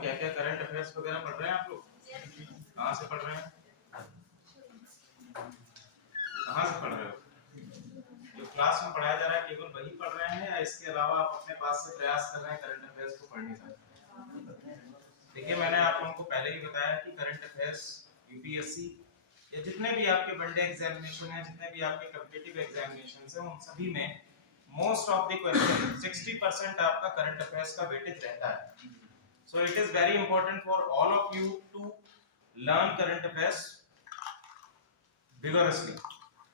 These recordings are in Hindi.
क्या क्या करंट अफेयर्स वगैरह पढ़ रहे हैं आप लोग? कहाँ से पढ़ रहे हैं? कहाँ से पढ़ रहे हो? जो क्लास में पढ़ाया जा रहा है केवल वही पढ़ रहे हैं या इसके अलावा आप अपने पास से प्रयास कर रहे हैं करंट अफेयर्स को पढ़ने का? देखिए, मैंने आप लोगों को पहले ही बताया कि करंट अफेयर्स यूपीएससी या जितने भी आपके वनडे एग्जामिनेशन है, जितने भी आपके कॉम्पिटिटिव एग्जामिनेशन है, उन सभी में मोस्ट ऑफ द क्वेश्चन 60% आपका करंट अफेयर्स का वेटेज रहता है। So it is very important for all of you to learn current affairs vigorously.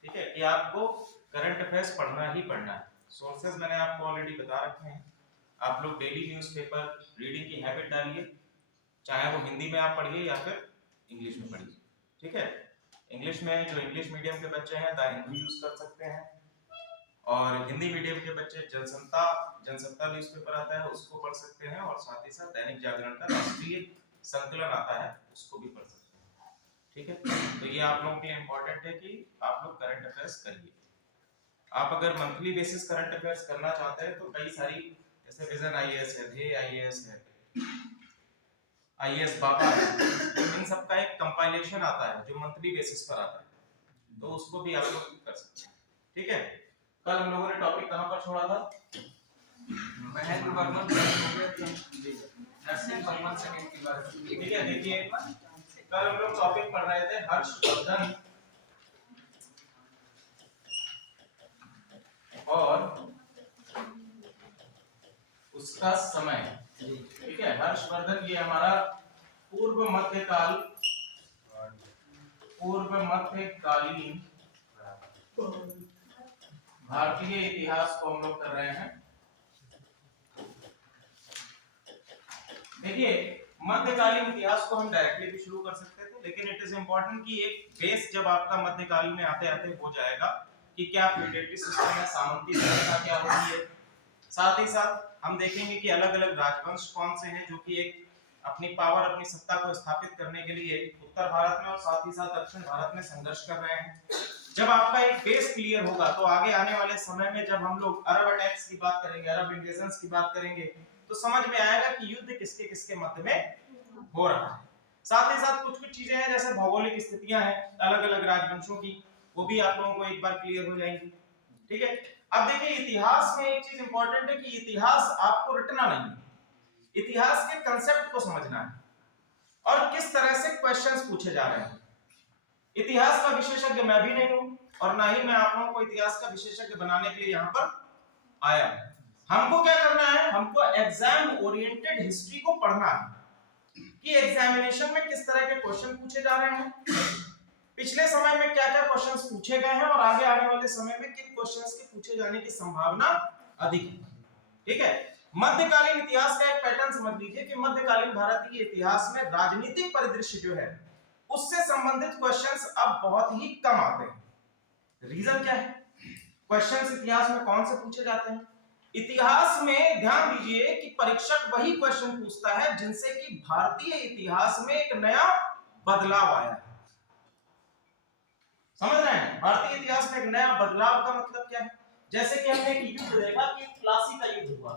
ठीक है कि आपको करंट अफेयर्स पढ़ना ही पढ़ना है। सोर्सेज मैंने आपको ऑलरेडी बता रखे हैं। आप लोग डेली न्यूज़पेपर रीडिंग की हैबिट डालिए, चाहे वो हिंदी में आप पढ़िए या फिर इंग्लिश में पढ़िए। ठीक है, इंग्लिश में जो इंग्लिश मीडियम के बच्चे हैं द हिंदू यूज कर सकते हैं, और हिंदी मीडियम के बच्चे जनसत्ता न्यूज़पेपर आता है उसको पढ़ सकते हैं, और साथ ही साथ दैनिक जागरण का राष्ट्रीय संकलन आता है उसको भी पढ़ सकते हैं। ठीक है, तो ये आप लोगों के लिए इंपॉर्टेंट है कि आप लोग करंट अफेयर्स करिए। आप अगर मंथली बेसिस करंट अफेयर्स करना चाहते हैं तो कई सारी, जैसे विजन आईएएस है, ध्येय आईएएस है, आईएएस बाबा है, इन सब का एक कंपाइलेशन आता है जो मंथली बेसिस पर आता है, तो उसको भी आप लोग कर सकते हैं। ठीक है, कल हम लोगों ने टॉपिक कहां पर छोड़ा था? महेंद्र वर्मन नर्सिंग वर्मन सेकंड की बात। ठीक है, देखिए कल हम लोग टॉपिक पढ़ रहे थे हर्षवर्धन और उसका समय। ठीक है, हर्षवर्धन ये हमारा पूर्व मध्यकालीन भारतीय इतिहास को हम लोग कर रहे हैं। देखिए, मध्यकालीन इतिहास को हम डायरेक्टली भी शुरू कर सकते थे, लेकिन इट इज इंपॉर्टेंट कि एक बेस जब आपका मध्यकालीन में आते आते हो जाएगा कि क्या फ्यूडेलिटी सिस्टम है, सामंती व्यवस्था क्या होती है। साथ ही साथ हम देखेंगे कि अलग अलग राजवंश कौन से हैं जो कि एक अपनी पावर, अपनी सत्ता को स्थापित करने के लिए उत्तर भारत में और साथ ही साथ दक्षिण भारत में संघर्ष कर रहे हैं। जब आपका एक बेस क्लियर होगा तो आगे आने वाले समय में जब हम लोग अरब अटैक्स की बात करेंगे, अरब इन्वेजन्स की बात करेंगे, तो समझ में आएगा कि युद्ध किसके किसके मध्य में हो रहा है। साथ ही साथ कुछ कुछ चीजें हैं जैसे भौगोलिक स्थितियां हैं अलग अलग राजवंशों की, वो भी आप लोगों को एक बार क्लियर हो जाएंगी। ठीक है, अब देखिए इतिहास में एक चीज इंपॉर्टेंट है कि इतिहास आपको रटना नहीं है, इतिहास के कंसेप्ट को समझना है और किस तरह से क्वेश्चंस पूछे जा रहे हैं। इतिहास का विशेषज्ञ मैं भी नहीं हूं और ना ही मैं आप लोगों को इतिहास का विशेषज्ञ बनाने के लिए यहां पर आया। हमको क्या करना है, हमको एग्जाम ओरिएंटेड हिस्ट्री को पढ़ना है कि एग्जामिनेशन में किस तरह के क्वेश्चन पूछे जा रहे हैं, पिछले समय में क्या क्या क्वेश्चंस पूछे गए हैं और आगे आने वाले समय में किन क्वेश्चंस के पूछे जाने की संभावना अधिक है। ठीक है, मध्यकालीन इतिहास का एक पैटर्न समझ लीजिए कि मध्यकालीन भारतीय इतिहास में राजनीतिक परिदृश्य जो है उससे संबंधित क्वेश्चंस अब बहुत ही कम आते हैं। रीजन क्या है? क्वेश्चंस इतिहास में कौन से पूछे जाते हैं? इतिहास में ध्यान दीजिए कि परीक्षक वही क्वेश्चन पूछता है जिनसे कि भारतीय इतिहास में एक नया बदलाव आया है। समझ रहे हैं? भारतीय इतिहास में एक नया बदलाव का मतलब क्या है? जैसे कि हमने एक युद्ध देखा कि प्लासी का युद्ध हुआ,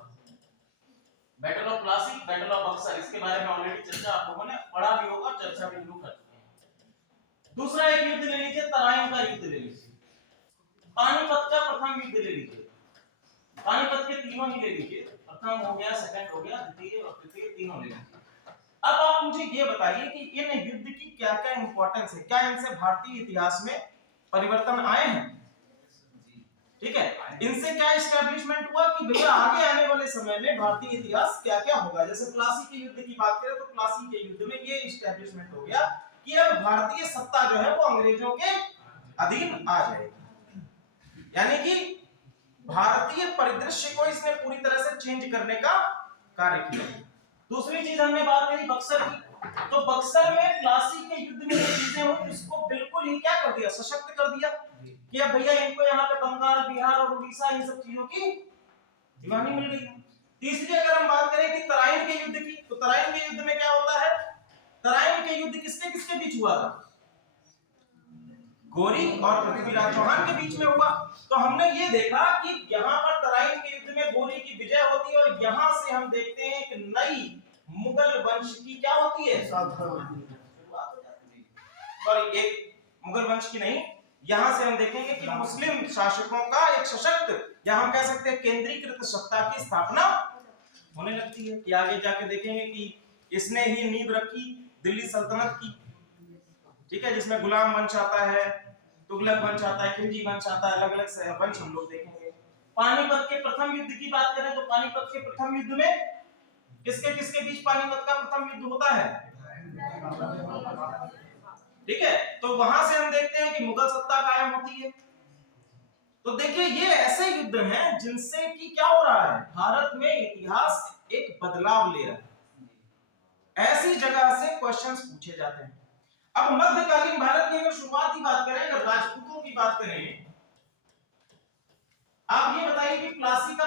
battle of Plassey, battle of Buxar, इसके बारे में ऑलरेडी चर्चा आप लोगों ने पढ़ा भी होगा, चर्चा भी शुरू कर चुके हैं। दूसरा एक युद्ध ले लीजिए, तराइन का युद्ध ले लीजिए, पानीपत का प्रथम युद्ध ले लीजिए, पानीपत के तीनों ही ले लीजिए, प्रथम हो गया, सेकंड हो गया, द्वितीय और तृतीय तीनों ले लीजिए। अब आप मुझे ये बताइए कि इन युद्ध की क्या क्या इंपॉर्टेंस है, क्या इनसे भारतीय इतिहास में परिवर्तन आए हैं? ठीक है, इनसे क्या एस्टैब्लिशमेंट हुआ कि भैया आगे आने वाले समय में भारतीय इतिहास क्या क्या होगा। जैसे प्लासी के युद्ध की बात करें तो प्लासी के युद्ध में ये एस्टैब्लिशमेंट हो गया कि अब भारतीय सत्ता जो है वो अंग्रेजों के अधीन आ जाएगी, यानी कि भारतीय परिदृश्य को इसने पूरी तरह से चेंज करने का कार्य किया। दूसरी चीज हमने बात करी बक्सर की, तो बक्सर में प्लासी के युद्ध में जो चीजें हुई इसको बिल्कुल ही क्या कर दिया, सशक्त कर दिया कि अब भैया इनको यहाँ पे बंगाल, बिहार और उड़ीसा इन सब चीजों की दीवानी मिल गई। तीसरी अगर हम बात करें कि तराइन के युद्ध की, तो तराइन के युद्ध में क्या होता है, तराइन के युद्ध किसके किसके बीच हुआ था? गोरी और पृथ्वीराज चौहान के बीच में हुआ। तो हमने ये देखा कि यहाँ पर तराइन के युद्ध में गोरी की विजय होती है और यहाँ से हम देखते हैं एक नई मुगल वंश की क्या होती है, शुरुआत हो जाती है। सॉरी, एक मुगल वंश की नहीं, यहां से हम देखेंगे कि मुस्लिम शासकों का एक सशक्त या हम कह सकते हैं केंद्रीकृत सत्ता की स्थापना होने लगती है। कि आगे जाके देखेंगे कि इसने ही नींव रखी दिल्ली सल्तनत की, ठीक है, जिसमें गुलाम वंश आता है, तुगलक वंश आता है, खिलजी वंश आता है, अलग अलग वंश हम लोग देखेंगे। पानीपत के प्रथम युद्ध की बात करें तो पानीपत के प्रथम युद्ध में किसके किसके बीच पानीपत का प्रथम युद्ध होता है, ठीक है। तो वहां से हम देखते हैं कि मुगल सत्ता कायम होती है। तो देखिए ये ऐसे युद्ध हैं जिनसे कि क्या हो रहा है, भारत में इतिहास एक बदलाव ले रहा है। ऐसी जगह से क्वेश्चंस पूछे जाते हैं। अब मध्यकालीन भारत की अगर शुरुआत की बात करें, अगर राजपूतों की बात करें, आप ये बताइए कि प्लासी का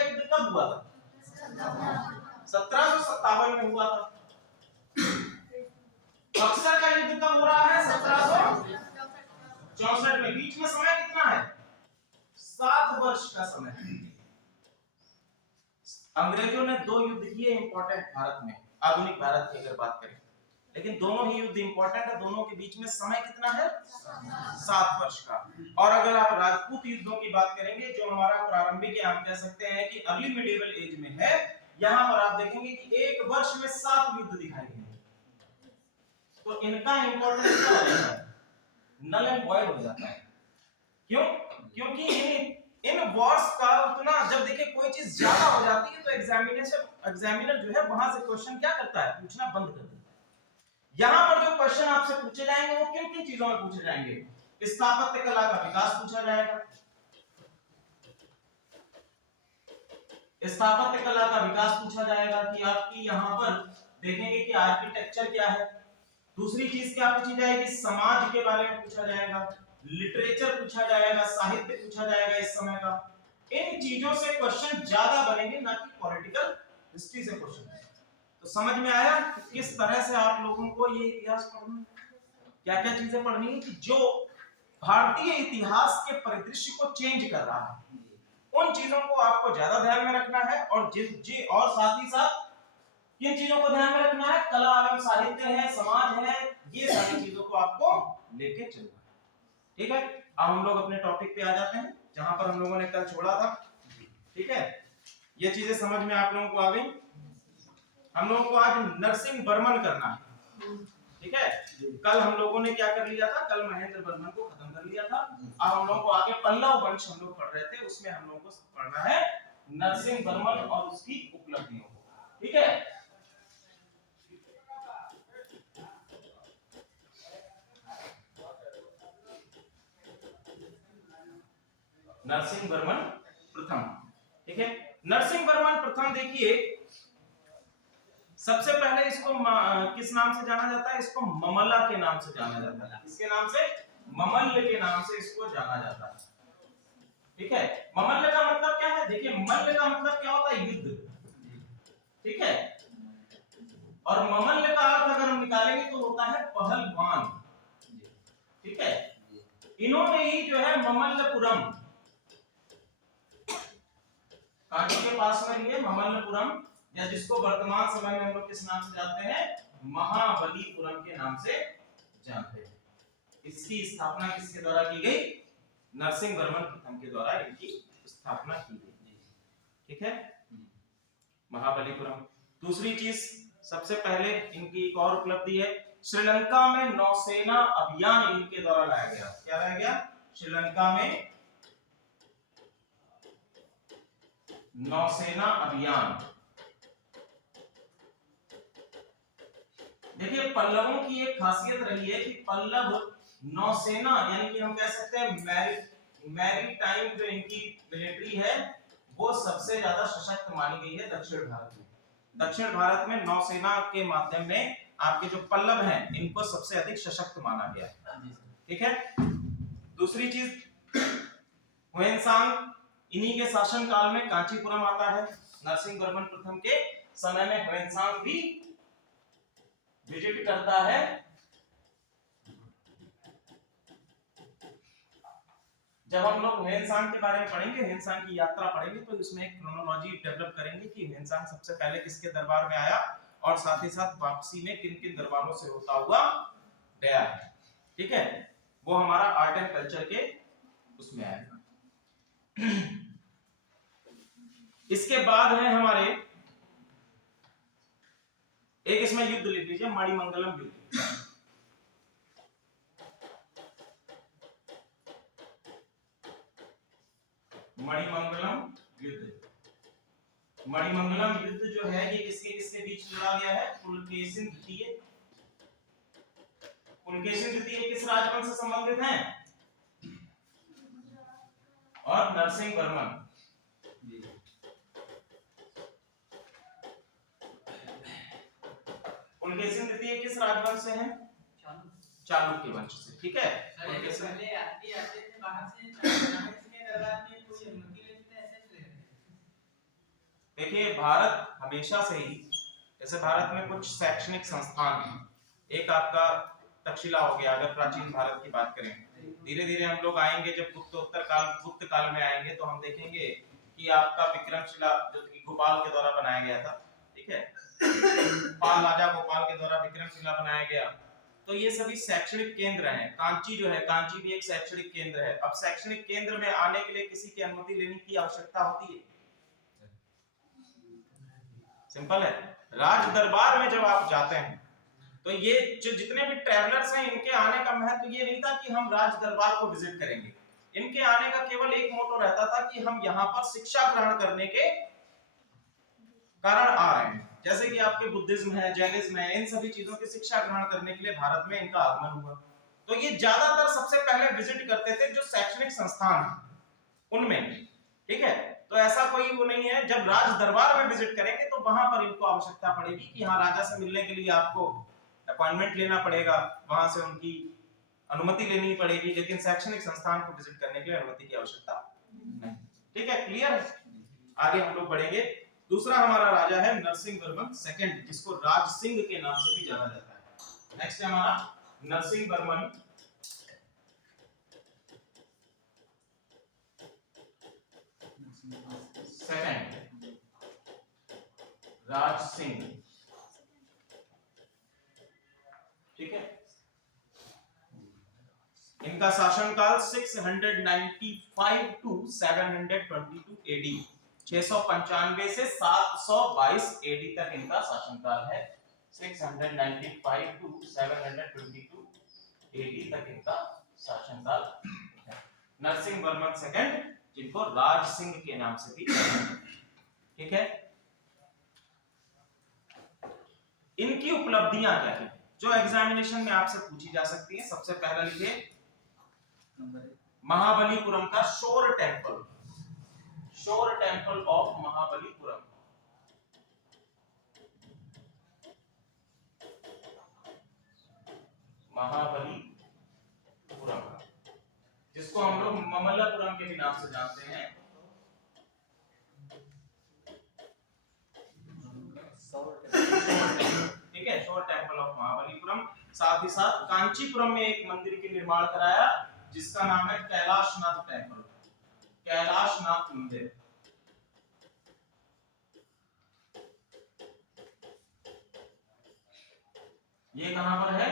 युद्ध कब हुआ था, 1757 में हुआ था। बक्सर का युद्ध कब हो रहा है, 1764 में। बीच में समय कितना है, 7 वर्ष का समय। अंग्रेजों ने 2 युद्ध किए इंपॉर्टेंट भारत में, आधुनिक भारत की अगर बात करें, लेकिन दोनों ही युद्ध इंपॉर्टेंट है। दोनों के बीच में समय कितना है, 7 वर्ष का। और अगर आप राजपूत युद्धों की बात करेंगे, जो हमारा प्रारंभिक या हम कह सकते हैं कि अर्ली मिडिवल एज में है, यहां पर आप देखेंगे कि 1 वर्ष में 7 युद्ध दिखाई देंगे। तो इनका इंपॉर्टेंस क्या हो जाता है, नल एंड वॉइड हो जाता है। क्यों, क्योंकि इन वॉर्स का उतना, जब देखिए कोई चीज ज्यादा हो जाती है तो एग्जामिनर जो है वहां से क्वेश्चन क्या करता है, पूछना बंद कर देता है। यहां पर जो क्वेश्चन आपसे पूछे जाएंगे वो किन किन चीजों में पूछे जाएंगे, स्थापत्य कला का विकास पूछा जाएगा, स्थापत्य कला का विकास पूछा जाएगा कि आपकी यहां पर देखेंगे कि आर्किटेक्चर क्या है। दूसरी चीज क्या पूछी जाएगी, समाज के बारे में पूछा जाएगा, लिटरेचर पूछा जाएगा, साहित्य पूछा जाएगा इस समय का। इन चीजों से क्वेश्चन ज्यादा बनेंगे, ना कि पॉलिटिकल हिस्ट्री से क्वेश्चन। तो समझ में आया किस तरह से आप लोगों को ये इतिहास पढ़ना है, क्या क्या चीजें पढ़नी है कि जो भारतीय इतिहास के परिदृश्य को चेंज कर रहा है, उन चीजों को आपको ज्यादा ध्यान में रखना है। और साथ ही साथ किन चीजों को ध्यान में रखना है, कला एवं साहित्य है, समाज है, ये सारी चीजों को आपको लेके चलना है, ठीक है। अब हम लोग अपने टॉपिक पे आ जाते हैं, जहां पर हम लोगों ने कल छोड़ा था, ठीक है। ये चीजें समझ में आप लोगों को आ गई। हम लोगों को आज नरसिंह वर्मन करना है, ठीक है। कल हम लोगों ने क्या कर लिया था, कल महेंद्र वर्मन को खत्म कर लिया था। अब हम लोगों को आगे पल्लव वंश हम लोग पढ़ रहे थे, उसमें हम लोगों को पढ़ना है नरसिंह वर्मन और उसकी उपलब्धियों को, ठीक है। नरसिंह वर्मन प्रथम, ठीक है। नरसिंह वर्मन प्रथम देखिए, सबसे पहले इसको किस नाम से जाना जाता है, इसको ममल्ला के नाम से जाना जाता है। किसके नाम से, ममल्ल के नाम से इसको जाना जाता है, ठीक है। ममल्ल का मतलब क्या है, देखिए मल्ल का मतलब क्या होता है, युद्ध, ठीक है। और ममल्ल का अर्थ अगर हम निकालेंगे तो होता है पहलवान, ठीक है। इन्होंने ही जो है ममल्लपुरम, कांची के पास में ही है ममल्लपुरम, या जिसको वर्तमान समय में हम लोग किस नाम से जानते हैं, महाबलीपुरम के नाम से जानते हैं। इसकी स्थापना किसके द्वारा की गई, नरसिंह वर्मन प्रथम के द्वारा इनकी स्थापना की गई, ठीक है, महाबलीपुरम। दूसरी चीज, सबसे पहले इनकी एक और उपलब्धि है, श्रीलंका में नौसेना अभियान इनके द्वारा लाया गया। क्या लाया गया, श्रीलंका में नौसेना अभियान। देखिए पल्लवों की एक खासियत रही है कि पल्लव नौसेना, यानी कि हम कह सकते हैं मैरीटाइम जो इनकी मिलिट्री है, वो सबसे ज्यादा सशक्त मानी गई है दक्षिण भारत में। दक्षिण भारत में नौसेना के माध्यम में आपके जो पल्लव हैं, इनको सबसे अधिक सशक्त माना गया है, ठीक है। दूसरी चीज, हुएनसांग, इन्हीं के शासन काल में कांचीपुरम आता है। नरसिंह वर्मन प्रथम के समय में हुएनसांग भी विजिट करता है। जब हम लोग हुएनसांग के बारे में पढ़ेंगे, हुएनसांग की यात्रा पढ़ेंगे, तो इसमें एक क्रोनोलॉजी डेवलप करेंगे कि हुएनसांग सबसे पहले किसके दरबार में आया और साथ ही साथ वापसी में किन किन दरबारों से होता हुआ गया है। ठीक है, वो हमारा आर्ट एंड कल्चर के उसमें आएगा। इसके बाद है हमारे एक इसमें युद्ध लिख लीजिए, मणिमंगलम युद्ध। मणिमंगलम युद्ध, मणिमंगलम युद्ध जो है ये किसके किसके बीच लड़ा गया है? पुलकेशिन द्वितीय। पुलकेशिन द्वितीय किस राजवंश से संबंधित हैं? और नरसिंह वर्मन। पुलकेशिन द्वितीय किस राजवंश से हैं? चालुक्य वंश से। ठीक है, देखिए भारत हमेशा से ही, जैसे भारत में कुछ शैक्षणिक संस्थान हैं, एक आपका तक्षशिला हो गया अगर प्राचीन भारत की बात करें। धीरे धीरे हम लोग आएंगे, जब गुप्त काल में आएंगे तो हम देखेंगे कि आपका विक्रमशिला जो कि गोपाल के द्वारा बनाया गया था। ठीक है, पाल राजा गोपाल के द्वारा विक्रमशिला बनाया गया। तो ये सभी शैक्षणिक केंद्र हैं। कांची जो है, कांची भी एक शैक्षणिक केंद्र है। अब शैक्षणिक केंद्र में आने के लिए किसी की अनुमति लेने की आवश्यकता होती है? सिंपल है, राज दरबार में जब आप जाते हैं तो ये जो जितने भी ट्रैवलर्स हैं, इनके आने का महत्व ये नहीं था कि हम राज दरबार को विजिट करेंगे। इनके आने का केवल एक मोटो रहता था कि हम यहाँ पर शिक्षा ग्रहण करने के कारण आ रहे हैं। जैसे कि आपके बुद्धिज्म है, जैनिज्म है, इन सभी चीजों की शिक्षा ग्रहण करने के लिए भारत में इनका आगमन हुआ। तो ये ज्यादातर सबसे पहले विजिट करते थे जो शैक्षणिक संस्थान है उनमें। ठीक है, तो ऐसा कोई वो नहीं है। जब राज दरबार में विजिट करेंगे तो वहां पर इनको आवश्यकता पड़ेगी कि हाँ, राजा से मिलने के लिए आपको अपॉइंटमेंट लेना पड़ेगा, वहां से उनकी अनुमति लेनी पड़ेगी, लेकिन शैक्षणिक संस्थान को विजिट करने के लिए अनुमति की आवश्यकता नहीं। ठीक है, क्लियर है? आगे हम लोग बढ़ेंगे। दूसरा हमारा राजा है नरसिंह वर्मन सेकंड, जिसको राज सिंह के नाम से भी जाना जाता है। नेक्स्ट है हमारा नरसिंह वर्मन सेकंड, राज सिंह। ठीक है, इनका शासनकाल 695 टू 722 एडी, 695 से 722 एडी तक इनका शासनकाल है। 695 टू 722 एडी तक इनका शासनकाल है। नरसिंह वर्मन सेकंड, जिनको राज सिंह के नाम से भी। ठीक है, इनकी उपलब्धियां क्या है जो एग्जामिनेशन में आपसे पूछी जा सकती है? सबसे पहला लिखिए महाबलीपुरम का शोर टेंपल, शोर टेंपल ऑफ महाबलीपुरम। महाबलीपुरम, जिसको हम लोग ममल्लापुरम के भी नाम से जानते हैं। ठीक है, शोर टेंपल ऑफ महाबलीपुरम। साथ ही साथ कांचीपुरम में एक मंदिर की निर्माण कराया जिसका नाम है कैलाशनाथ टेंपल, कैलाशनाथ मंदिर। ये कहां पर है?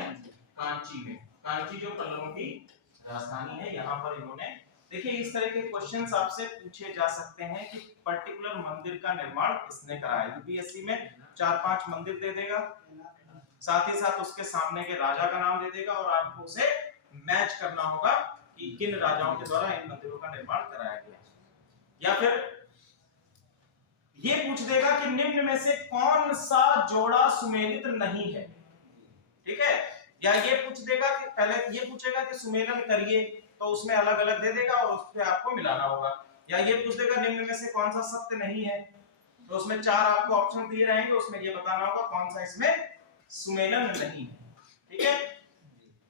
कांची में। कांची जो पल्लवों की राजधानी है, यहाँ पर इन्होंने, देखिए इस तरह के क्वेश्चंस आपसे पूछे जा सकते हैं कि पर्टिकुलर मंदिर का निर्माण किसने कराया। यूपीएससी में 4-5 मंदिर दे देगा, साथ ही साथ उसके सामने के राजा का नाम दे देगा और आपको उसे मैच करना होगा कि किन राजाओं के द्वारा इन मंदिरों का निर्माण कराया गया। या फिर ये पूछ देगा कि निम्न में से कौन सा जोड़ा सुमेलित नहीं है। ठीक है, या ये पूछ देगा कि पहले ये पूछेगा कि सुमेलन करिए, तो उसमें अलग अलग दे देगा और उसपे आपको मिलाना होगा। या ये पूछ देगा निम्न में से कौन सा सत्य नहीं है, तो उसमें 4 आपको ऑप्शन दिए रहेंगे, उसमें ये बताना होगा कौन सा इसमें सुमेलन नहीं है। ठीक है,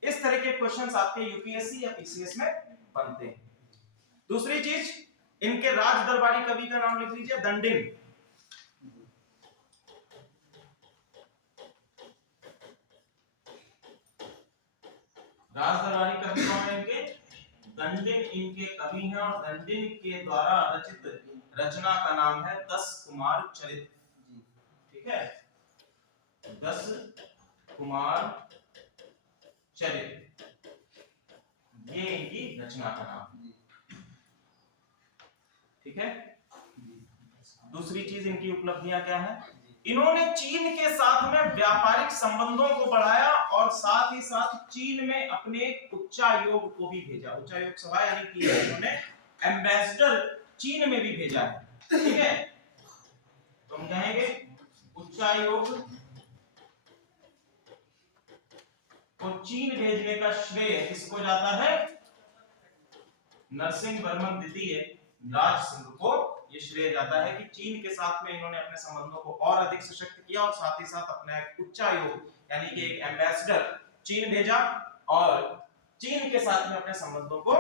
इस तरह के क्वेश्चंस आपके यूपीएससी या पीसीएस में बनते हैं। दूसरी चीज, इनके राज दरबारी कवि का नाम लिख लीजिए, दंडिन। राज दरबारी कवि कौन है इनके? दंडिन इनके कवि हैं और दंडिन के द्वारा रचित रचना का नाम है 10 कुमार चरित। ठीक है, 10 कुमार चरित, ये इनकी रचना का नाम। ठीक है। दूसरी चीज इनकी उपलब्धियां क्या है? इन्होंने चीन के साथ में व्यापारिक संबंधों को बढ़ाया और साथ ही साथ चीन में अपने उच्चायोग को भी भेजा। उच्चायोग सभा यानी कि इन्होंने एम्बेसडर चीन में भी भेजा है। ठीक है, तो हम कहेंगे उच्चायोग को चीन भेजने का श्रेय किसको जाता है? नरसिंह वर्मन द्वितीय राज सिंह को ये श्रेय जाता है कि चीन के साथ में इन्होंने अपने संबंधों को और अधिक सशक्त किया और साथ ही साथ अपना एक उच्चायोग यानी कि एक एम्बेसडर चीन भेजा और चीन के साथ में अपने संबंधों को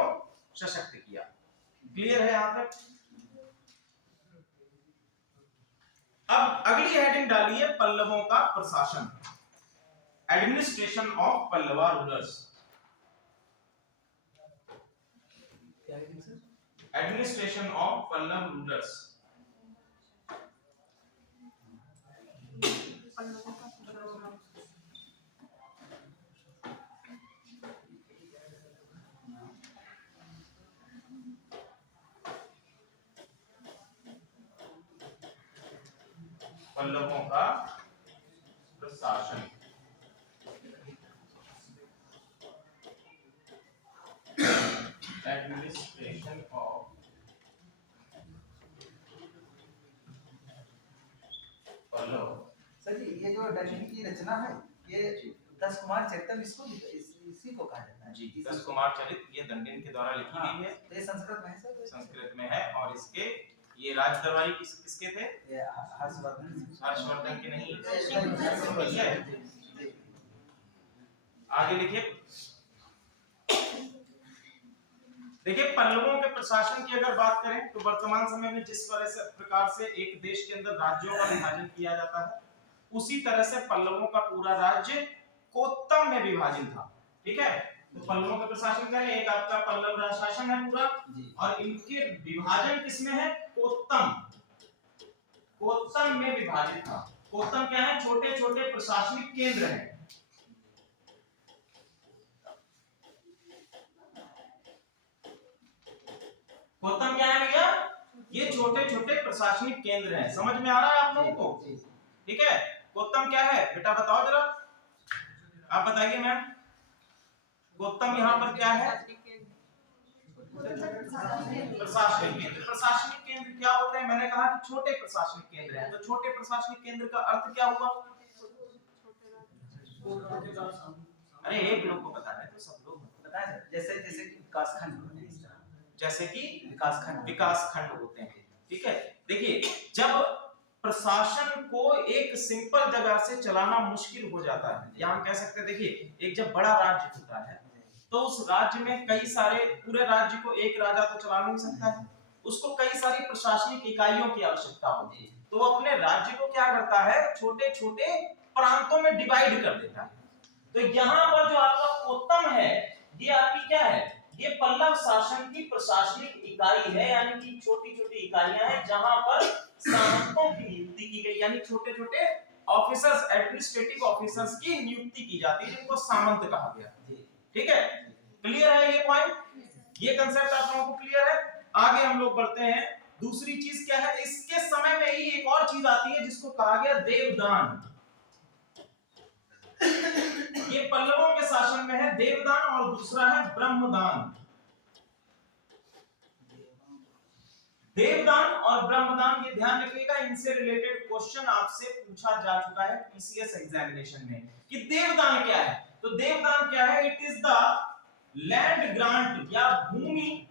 सशक्त किया। क्लियर है यहां तक? अब अगली हेडिंग डालिए पल्लवों का प्रशासन, administration of Pallava rulers. Administration of Pallava rulers. पल्लवों का प्रशासन। Administration of Pallava. Sir ji, ये जो दक्षिण की रचना है, ये 10 कुमार चरितम इसी को कहा जाता है जी, 10 कुमार चरित ये दंडिन के द्वारा लिखी गई है। तो ये संस्कृत में है सर? संस्कृत में है और इसके ये राज दरबारी किसके थे? ये हर्षवर्धन के नहीं। आगे लिखिए। देखिए, पल्लवों के प्रशासन की अगर बात करें तो वर्तमान समय में जिस प्रकार से एक देश के अंदर राज्यों का विभाजन किया जाता है, उसी तरह से पल्लवों का पूरा राज्य कोत्तम में विभाजन था। ठीक है, तो पल्लवों का प्रशासन क्या है? एक आपका पल्लव राज शासन है पूरा, और इनके विभाजन किसमें है? कोत्तम। कोत्तम में विभाजित था। कोत्तम क्या है? छोटे छोटे प्रशासनिक केंद्र हैं। कोत्तम क्या है भैया? ये छोटे छोटे प्रशासनिक केंद्र हैं। समझ में आ रहा है आप लोगों को? ठीक है, कोत्तम क्या है बेटा बताओ जरा, आप बताइए मैम। कोत्तम यहाँ पर क्या है? प्रशासनिक केंद्र। प्रशासनिक केंद्र क्या होते हैं? मैंने कहा कि छोटे प्रशासनिक केंद्र हैं। तो छोटे प्रशासनिक केंद्र का अर्थ क्या हुआ? अरे एक लोग को बता रहे तो सब लोग बताएं सर। जैसे जैसे कि विकासखंड होते हैं, जैसे कि विकासखंड होते हैं। ठीक है, देखिए, जब प्रशासन को एक सिंपल जगह से चलाना मुश्किल हो जाता है, या हम कह सकते हैं, देखिए, एक जब बड़ा राज्य होता है तो उस राज्य में कई सारे, पूरे राज्य को एक राजा तो चला नहीं सकता है, उसको कई सारी प्रशासनिक इकाइयों की आवश्यकता होती है। तो वो अपने राज्य को क्या करता है? छोटे छोटे प्रांतों में डिवाइड कर देता है। तो यहाँ पर जो आपका कोत्तम है, ये आपकी क्या है? ये पल्लव शासन की प्रशासनिक इकाई है, यानी कि छोटी छोटी इकाइयां हैं जहां पर सामंतों की नियुक्ति की गई, यानी छोटे छोटे ऑफिसर्स, एडमिनिस्ट्रेटिव ऑफिसर्स की नियुक्ति की जाती है, जिनको सामंत कहा गया। ठीक है, क्लियर है ये पॉइंट? ये कंसेप्ट आप लोगों को क्लियर है? आगे हम लोग बढ़ते हैं। दूसरी चीज क्या है? इसके समय में ही एक और चीज आती है जिसको कहा गया देवदान। ये पल्लवों के शासन में है देवदान, और दूसरा है ब्रह्मदान। देवदान और ब्रह्मदान, ये ध्यान रखिएगा, इनसे रिलेटेड क्वेश्चन आपसे पूछा जा चुका है पीसीएस एग्जामिनेशन में कि देवदान क्या है। तो देवदान क्या है? It is the land grant, या भूमि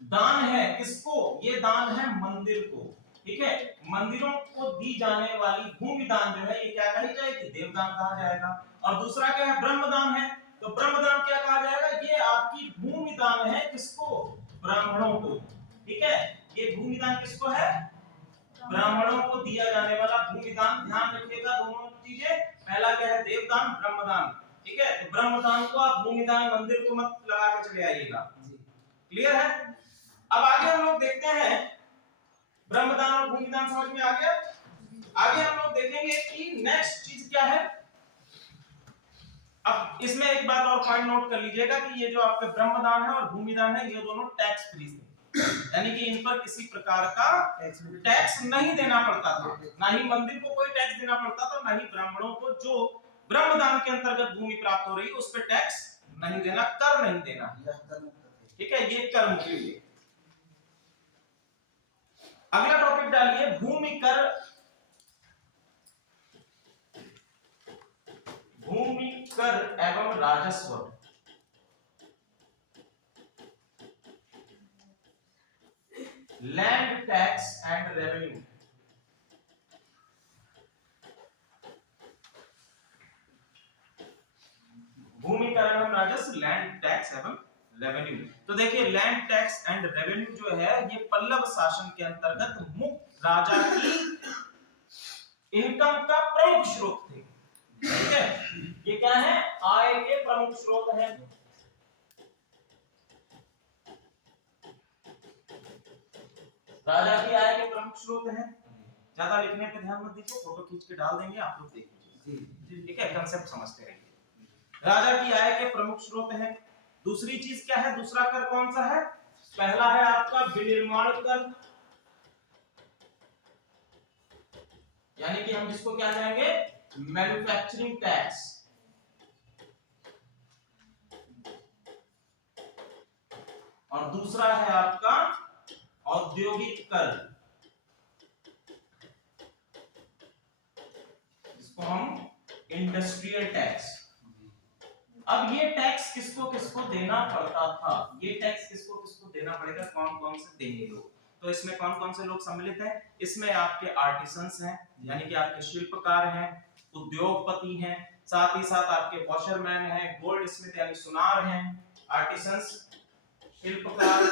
दान है। किसको? ये दान है मंदिर को। ठीक है, मंदिरों को दी जाने वाली भूमि दान जो है, ये क्या कही जाएगी? देवदान कहा जाएगा। और दूसरा क्या है? ब्रह्मदान है। तो ब्रह्मदान क्या कहा जाएगा? ये आपकी भूमि दान है। किसको? ब्राह्मणों को। ठीक है, ये भूमि दान किसको है? ब्राह्मणों को दिया जाने वाला भूमि दान। ध्यान रखिएगा दोनों चीजें, पहला क्या है? देवदान, ब्रह्मदान। ठीक है, तो ब्रह्मदान को आप भूमि दान मंदिर को मत लगा के चले आइएगा। क्लियर है? अब आगे हम लोग देखते हैं, ब्रह्मदान और भूमिदान समझ में आ गया। आगे हम लोग देखेंगे कि नेक्स्ट चीज क्या है। अब इसमें एक बात और पॉइंट नोट कर लीजिएगा कि ये जो आपके ब्रह्मदान है और भूमिदान है, ये दोनों टैक्स फ्री थे, यानी कि इन पर किसी प्रकार का टैक्स नहीं देना पड़ता था, ना ही मंदिर को कोई टैक्स देना पड़ता था, ना ही ब्राह्मणों को जो ब्रह्मदान के अंतर्गत भूमि प्राप्त हो रही है उस पर टैक्स नहीं देना, कर नहीं देना। ठीक है, ये कर मुक्त है। अगला टॉपिक डालिए भूमि कर, भूमि कर एवं राजस्व। Land tax and revenue. भूमि कर एवं राजस्व, लैंड टैक्स एवं रेवेन्यू। तो देखिए लैंड टैक्स एंड रेवेन्यू जो है ये पल्लव शासन के अंतर्गत मुक्त राजा की इनकम का प्रमुख स्रोत थे। ठीक है, ये क्या है, आय के प्रमुख स्रोत हैं। राजा की आय के प्रमुख स्रोत हैं। ज्यादा लिखने पे ध्यान मत दीजिए, फोटो खींच के डाल देंगे, आप लोग देख लीजिए। ठीक है, कांसेप्ट समझते रहिए। राजा की आय के प्रमुख स्रोत हैं। दूसरी चीज क्या है, दूसरा कर कौन सा है, पहला है आपका विनिर्माण कर, यानी कि हम जिसको क्या कहेंगे, मैन्युफैक्चरिंग टैक्स। और दूसरा है आपका औद्योगिक कर, जिसको हम इंडस्ट्रियल टैक्स। अब ये टैक्स किसको किसको देना पड़ता था, ये टैक्स किसको किसको देना पड़ेगा, कौन कौन से देंगे लोग। तो इसमें कौन कौन से लोग सम्मिलित हैं, इसमें आपके आर्टिसंस हैं, यानी कि आपके शिल्पकार हैं, उद्योगपति हैं, साथ ही साथ आपके वॉशरमैन हैं, गोल्ड स्मिथ यानी सुनार हैं, आर्टिसंस, शिल्पकार,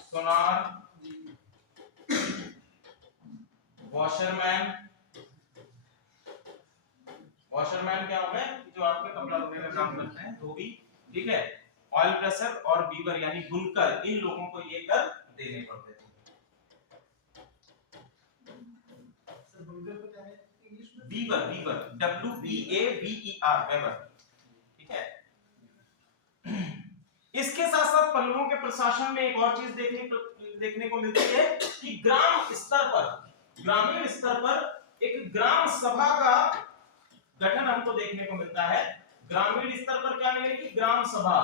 सुनार, वॉशरमैन। वॉशरमैन क्या हो गए, जो आपके कपड़ा धोने का काम करते हैं, धोबी। ठीक है, ऑयल प्रेशर और वीवर यानी बुनकर, इन लोगों को ये कर देने पड़ते थे। Weaver, weaver, WEAVER, weber. ठीक है, इसके साथ साथ पल्लवों के प्रशासन में एक और चीज देखने को मिलती है कि ग्राम स्तर पर, ग्रामीण स्तर पर एक ग्राम सभा का गठन हमको देखने को मिलता है। ग्रामीण स्तर पर क्या मिलेगी, ग्राम सभा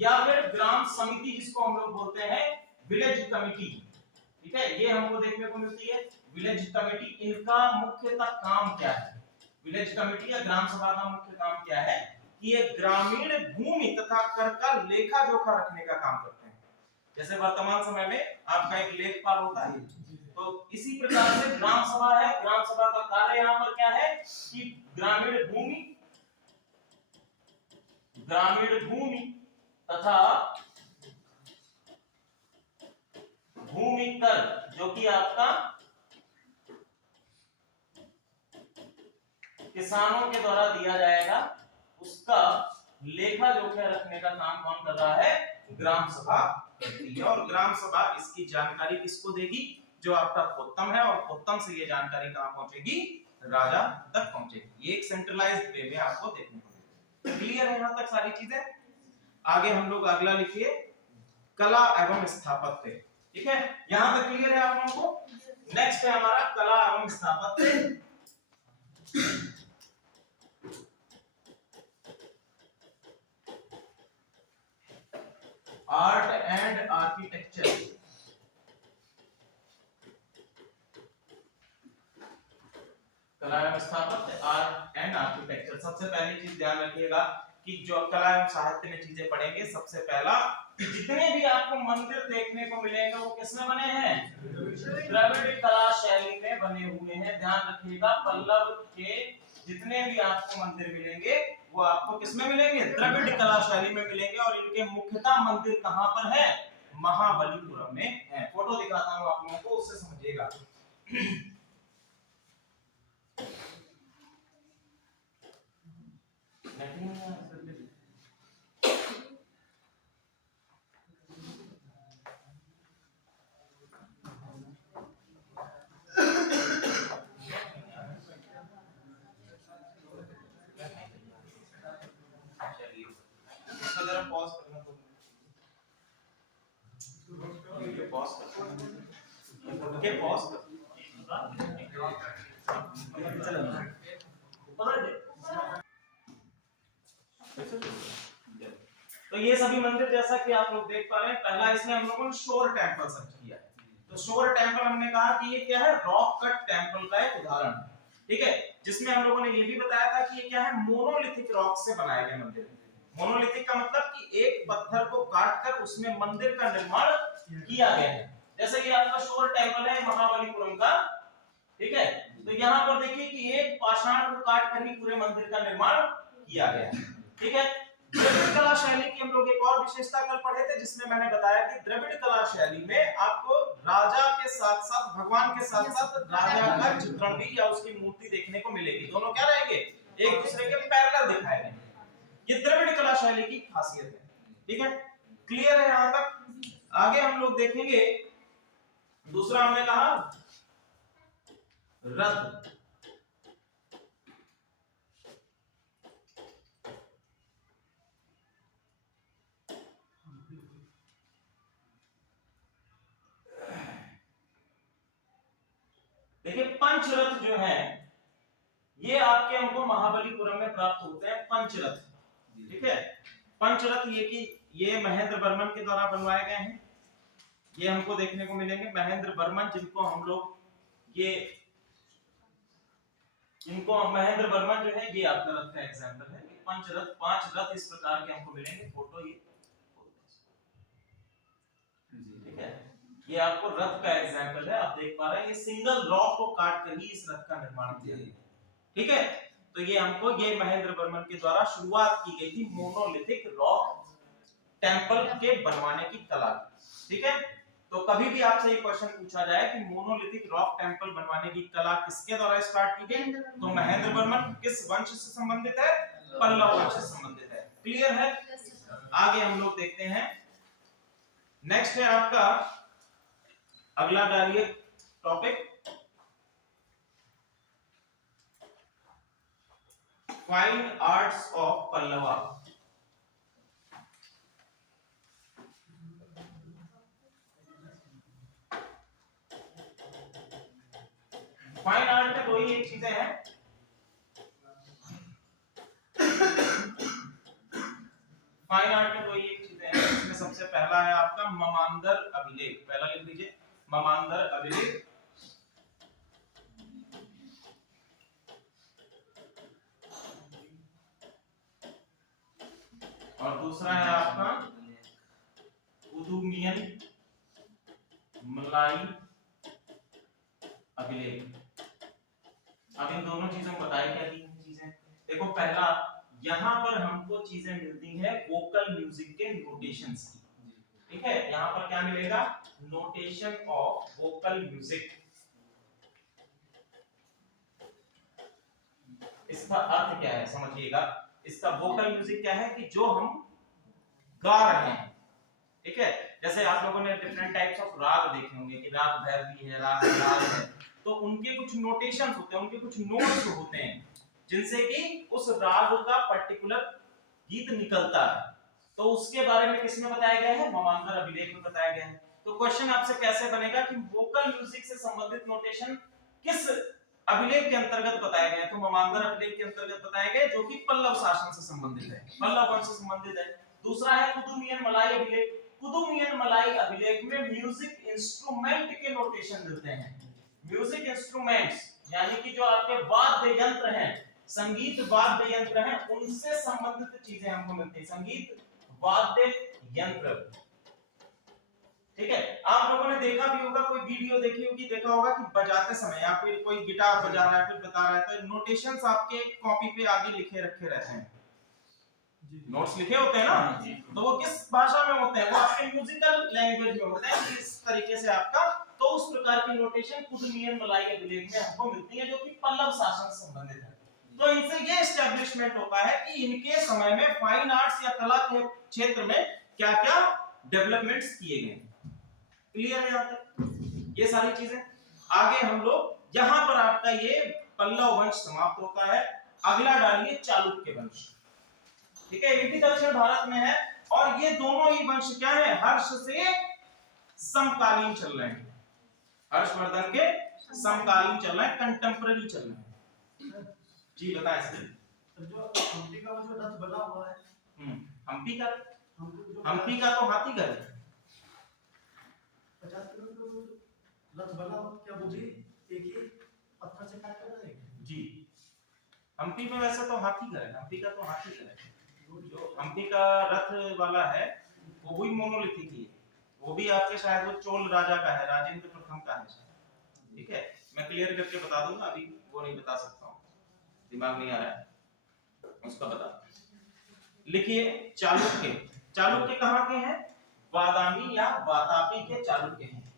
या फिर ग्राम समिति, जिसको हम लोग बोलते हैं विलेज कमिटी। ठीक है, ये हमको देखने को मिलती है विलेज कमिटी। इनका मुख्यतः काम क्या है, विलेज कमिटी या ग्राम सभा का मुख्य काम क्या है कि ये ग्रामीण भूमि तथा कर का लेखा जोखा रखने का काम करते हैं। जैसे वर्तमान समय में आपका एक लेखपाल होता है, तो इसी प्रकार से ग्राम सभा है। ग्राम सभा का कार्य यहाँ पर क्या है कि ग्रामीण भूमि तथा भूमि कर, जो कि आपका किसानों के द्वारा दिया जाएगा, उसका लेखा जोखा रखने का काम कौन कर रहा है, ग्राम सभा करती है। और ग्राम सभा इसकी जानकारी किसको देगी, जो आपका खोत्तम है, और खोत्तम से ये जानकारी कहां पहुंचेगी, राजा तक पहुंचेगी। ये एक सेंट्रलाइज्ड वे में आपको देखने को मिलेगा। क्लियर है यहां तक सारी चीजें। आगे हम लोग अगला लिखिए कला एवं स्थापत्य। ठीक है, यहां तक क्लियर है आप लोगों को। नेक्स्ट है हमारा कला एवं स्थापत्य। Art and architecture. कला एवं स्थापत्य, आर्ट एंड आर्किटेक्चर। सबसे पहली चीज ध्यान रखिएगा कि जो कला एवं साहित्य में चीजें पढ़ेंगे, सबसे पहला जितने भी आपको मंदिर देखने को मिलेंगे वो किसमें बने हैं, द्रविड़ कला शैली में बने हुए हैं। ध्यान रखिएगा, पल्लव के जितने भी आपको मंदिर मिलेंगे वो आपको किसमें मिलेंगे, द्रविड़ कला शैली में मिलेंगे। और इनके मुख्यतः मंदिर कहां पर है, महाबलीपुरम में है। फोटो दिखाता हूं आप लोगों को, उससे समझिएगा। पॉज कर के पॉज कर तो ये सभी मंदिर जैसा कि आप लोग देख पा रहे हैं, पहला इसमें हम लोगों ने शोर टेम्पल सर्च किया है। तो शोर टेम्पल हमने कहा कि ये क्या है, रॉक कट टेम्पल का एक उदाहरण है, ठीक है, जिसमें हम लोगों ने ये भी बताया था कि ये क्या है, मोनोलिथिक रॉक से बनाया गया मंदिर है। मोनोलिथिक का मतलब कि एक पत्थर को काटकर उसमें मंदिर का निर्माण किया गया है। जैसे ये आपका शोर टेम्पल है महाबलीपुरम का, ठीक है, तो यहाँ पर देखिए कि एक पाषाण को काटकर ही पूरे मंदिर का निर्माण किया गया है, ठीक है। द्रविड़ कला शैली की हम लोग एक और विशेषता कल पढ़े थे, जिसमें मैंने बताया कि द्रविड़ कला शैली में आपको राजा के साथ साथ भगवान के साथ साथ राजा का चित्रण भी या उसकी मूर्ति देखने को मिलेगी। दोनों क्या रहेंगे, एक दूसरे के पैरेलल दिखाए गए। ये द्रविड़ कला शैली की खासियत है, ठीक है, क्लियर है यहां तक। आगे हम लोग देखेंगे, दूसरा हमने कहा रथ। देखिए पंचरथ जो है ये आपके हमको महाबलीपुरम में प्राप्त होते हैं, पंचरथ, ठीक है। पंचरथ ये महेंद्र वर्मन के द्वारा बनवाए गए हैं, ये हमको देखने को मिलेंगे। महेंद्र वर्मन जिनको हम लोग इनको महेंद्र वर्मन जो है ये आपका रथ का एग्जांपल है। पंचरथ, 5 रथ इस प्रकार के हमको मिलेंगे, फोटो ये, ठीक है, ये आपको रथ का एग्जांपल है, आप देख पा रहे हैं। ये सिंगल रॉक को काट कर ही इस रथ का निर्माण किया गया, ठीक है। तो ये हमको ये महेंद्र वर्मन के द्वारा शुरुआत की गई थी मोनोलिथिक रॉक टेंपल के बनवाने की कला, ठीक है। तो कभी भी आपसे ये क्वेश्चन पूछा जाए कि मोनोलिथिक रॉक टेंपल बनवाने की कला किसके द्वारा स्टार्ट की गई, तो महेंद्र वर्मन किस वंश से संबंधित है, पल्लव वंश से संबंधित है, क्लियर है। आगे हम लोग देखते हैं, नेक्स्ट है आपका अगला डालिए topic, fine arts of Pallava. Fine art में दो ही एक चीजें हैं, फाइन आर्ट में दो ही एक चीजें हैं, इसमें सबसे पहला है आपका ममांदर अभिलेख, पहला लिख लीजिए ममांदर अभिलेख, और दूसरा है आपका कुदुमियन मलाई अभिलेख। अब इन दोनों चीजों को बताए क्या दी चीजें, देखो पहला यहाँ पर हमको चीजें मिलती है वोकल म्यूजिक के नोटेशंस की, ठीक है, यहाँ पर क्या मिलेगा, नोटेशन ऑफ वोकल म्यूजिक। इसका अर्थ क्या है समझिएगा, इसका वोकल म्यूजिक क्या है कि जो हम गा रहे हैं, ठीक है, जैसे आप लोगों ने डिफरेंट टाइप्स ऑफ राग देखे होंगे कि राग भैरवी है, राग राग है, तो उनके कुछ नोटेशंस होते हैं, उनके कुछ नोट्स होते हैं जिनसे कि उस राग का पर्टिकुलर गीत निकलता है। तो उसके बारे में किसमें बताया गया है, ममांदर अभिलेख में बताया गया है। तो क्वेश्चन आपसे कैसे बनेगा कि वोकल म्यूजिक से संबंधित नोटेशन किस अभिलेख के अंतर्गत बताए गए, तो ममांदर अभिलेख के अंतर्गत बताए गए, जो कि पल्लव शासन से संबंधित है, पल्लव वंश से संबंधित है। दूसरा है कुदुमियन मलाई अभिलेख। कुदुमियन मलाई अभिलेख में म्यूजिक इंस्ट्रूमेंट के नोटेशन मिलते हैं, म्यूजिक इंस्ट्रूमेंट्स यानी कि जो आपके वाद्य यंत्र हैं, संगीत वाद्य यंत्र हैं, उनसे संबंधित चीजें हमको मिलती हैं, संगीत वाद्य यंत्र, ठीक है। आप लोगों ने देखा भी होगा, कोई वीडियो देखी होगी, देखा होगा कि बजाते समय या फिर कोई गिटार बजा रहा है, फिर बता रहा है, तो नोटेशंस आपके कॉपी पे आगे लिखे रखे रहते हैं, नोट्स लिखे होते हैं ना, तो वो किस भाषा में होते हैं, वो आपके म्यूजिकल लैंग्वेज में होते हैं, इस तरीके से आपका, तो उस प्रकार की नोटेशन कुदुमियन मलाई अभिलेख में हमको मिलती है, जो कि पल्लव शासन से संबंधित है। तो इनसे ये एस्टैब्लिशमेंट होता है कि इनके समय में फाइन आर्ट्स या कला के क्षेत्र में क्या-क्या डेवलपमेंट्स किए गए, क्लियर है यहाँ तक ये सारी चीजें। आगे हम लोग यहाँ पर आपका ये पल्लव वंश समाप्त होता है, अगला डालिए चालुक्य वंश, ठीक है, ये भी दक्षिण भारत में है, और ये दोनों ही वंश क्या है, हर्ष से समकालीन चल रहे हैं, हर्षवर्धन के समकालीन चल रहे हैं, कंटेम्पररी चल रहे हैं। जी बताएं सर। जो हम्पी का जो रथ बना हुआ है, हम्पी का जो हम्पी का तो हाथी घर है। 50 किलोमीटर रथ बना हो, क्या वो भी एक ही पत्थर से काट कर बनाएंगे? जी हम्पी में वैसे तो हाथी घर है, हम्पी का तो हाथी घर है। जो हम्पी का रथ वाला है वो भी मोनोलिथिक ही है, वो भी आपके शायद वो चोल राजा का है, राजेंद्र प्रथम का है शायद। ठीक है, मैं क्लियर करके बता दूंगा, अभी वो नहीं बता सकता हूँ, दिमाग नहीं आ रहा है उसका बता। लिखिए चालुक्य, चालुक्य कहाँ के हैं? बादामी या वातापी के चालुक्य हैं।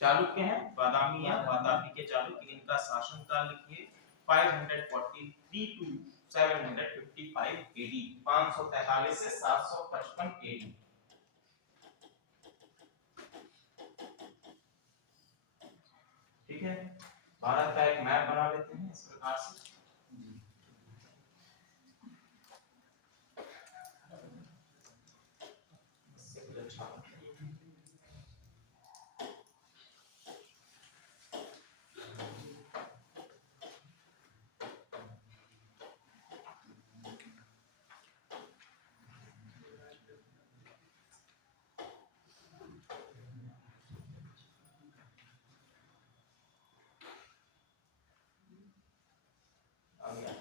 चालुक्य हैं बादामी या वातापी के चालुक्य। इनका शासनकाल लिखिए 543 टू 755 एडी, 543 से 755 एडी। ठीक है, भारत का एक मैप बना लेते हैं इस प्रकार से। आ गया।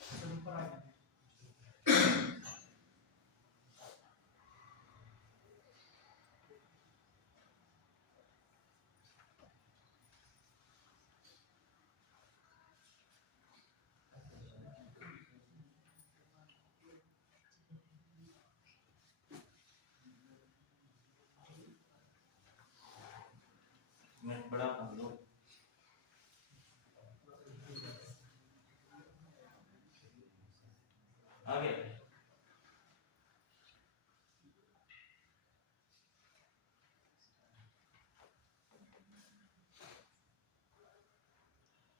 सब ऊपर आ गए। नेट बड़ा कर लो। आगे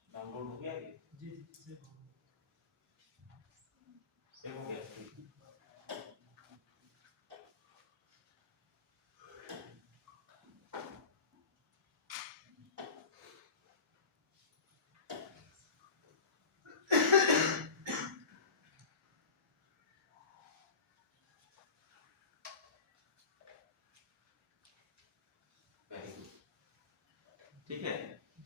डाउनलोड हो गया, ये जी जी सेव हो गया। Very good. ठीक है,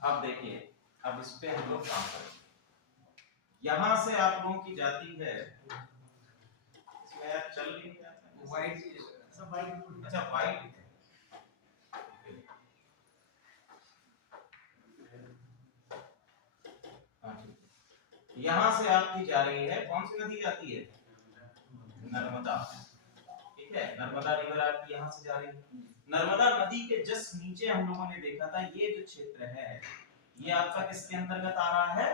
अब देखिए, अब इस पे हम लोग काम करेंगे। यहां से आप लोगों की जाती है, इसमें यार चल नहीं रहा है। वाइट सब वाइट। अच्छा वाइट है। हाँ ठीक है, यहां से आपकी जा रही है, कौन सी नदी जाती है? नर्मदा। ठीक है, नर्मदा रिवर आपकी यहां से जा रही है। नर्मदा नदी के जस्ट नीचे हम लोगों ने देखा था ये जो क्षेत्र है, ये आपका किसके अंतर्गत आ रहा है?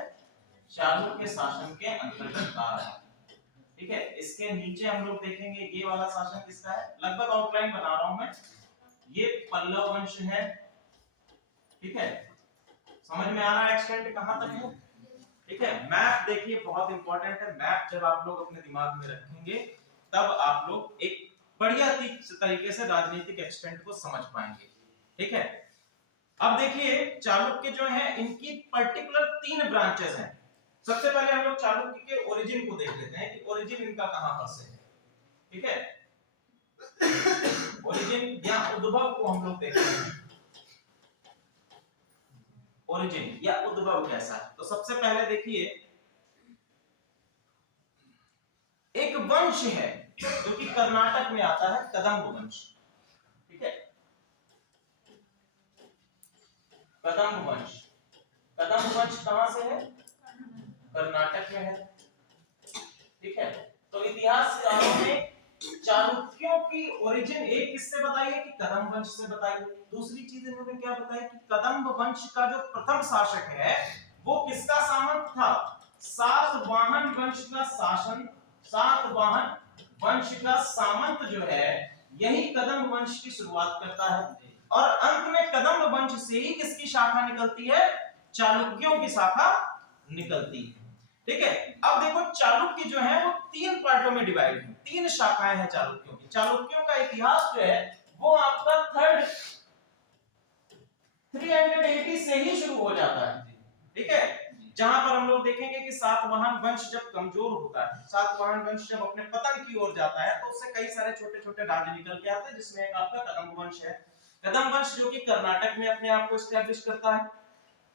चालुक्य शासन के अंतर्गत आ रहा है। ठीक है, इसके नीचे हम लोग देखेंगे ये वाला शासन किसका है, लगभग आउटलाइन बना रहा हूं मैं। ये पल्लव वंश है। ठीक है, समझ में आ रहा है एक्सटेंट कहां तक है? ठीक है, मैप देखिए बहुत इंपॉर्टेंट है। मैप जब आप लोग अपने दिमाग में रखेंगे तब आप लोग एक बढ़िया तरीके से राजनीतिक एक्सटेंट को समझ पाएंगे। ठीक है, अब देखिए चालुक्य जो है इनकी पर्टिकुलर 3 ब्रांचेस हैं। सबसे पहले हम लोग चालुक्य के ओरिजिन को देख लेते हैं कि ओरिजिन इनका कहां पर से है। ठीक है, ओरिजिन या उद्भव को हम लोग देखते हैं, ओरिजिन या उद्भव कैसा है। तो सबसे पहले देखिए एक वंश है जो कि कर्नाटक में आता है, कदम्ब वंश। ठीक है, कदम्ब वंश। कदम्ब वंश कहां से है? कर्नाटक में है। ठीक है, तो इतिहासकारों ने चालुक्यों की ओरिजिन एक किससे बताई है कि कदम्ब वंश से बताई है। दूसरी चीज इन्होंने क्या बताई कि कदम्ब वंश का जो प्रथम शासक है वो किसका सामंत था? सातवाहन वंश का शासन, सातवाहन वंश का सामंत जो है यही कदम्ब वंश की शुरुआत करता है और अंत में कदम्ब वंश से ही किसकी शाखा निकलती है? चालुक्यों की शाखा निकलती है। ठीक है, अब देखो चालुक्य जो है वो तीन पार्टों में डिवाइड है, तीन शाखाएं हैं चालुक्यों की। चालुक्यों का इतिहास जो है वो आपका 380 से ही शुरू हो जाता है। ठीक है, जहां पर हम लोग देखेंगे कि सातवाहन वंश जब कमजोर होता है, सातवाहन वंश जब अपने पतन की ओर जाता है तो उससे कई सारे छोटे छोटे राज्य निकल के आते हैं, जिसमें एक आपका कदम्ब वंश है। कदम्ब वंश जो कि कर्नाटक में अपने आप को एस्टैब्लिश करता है।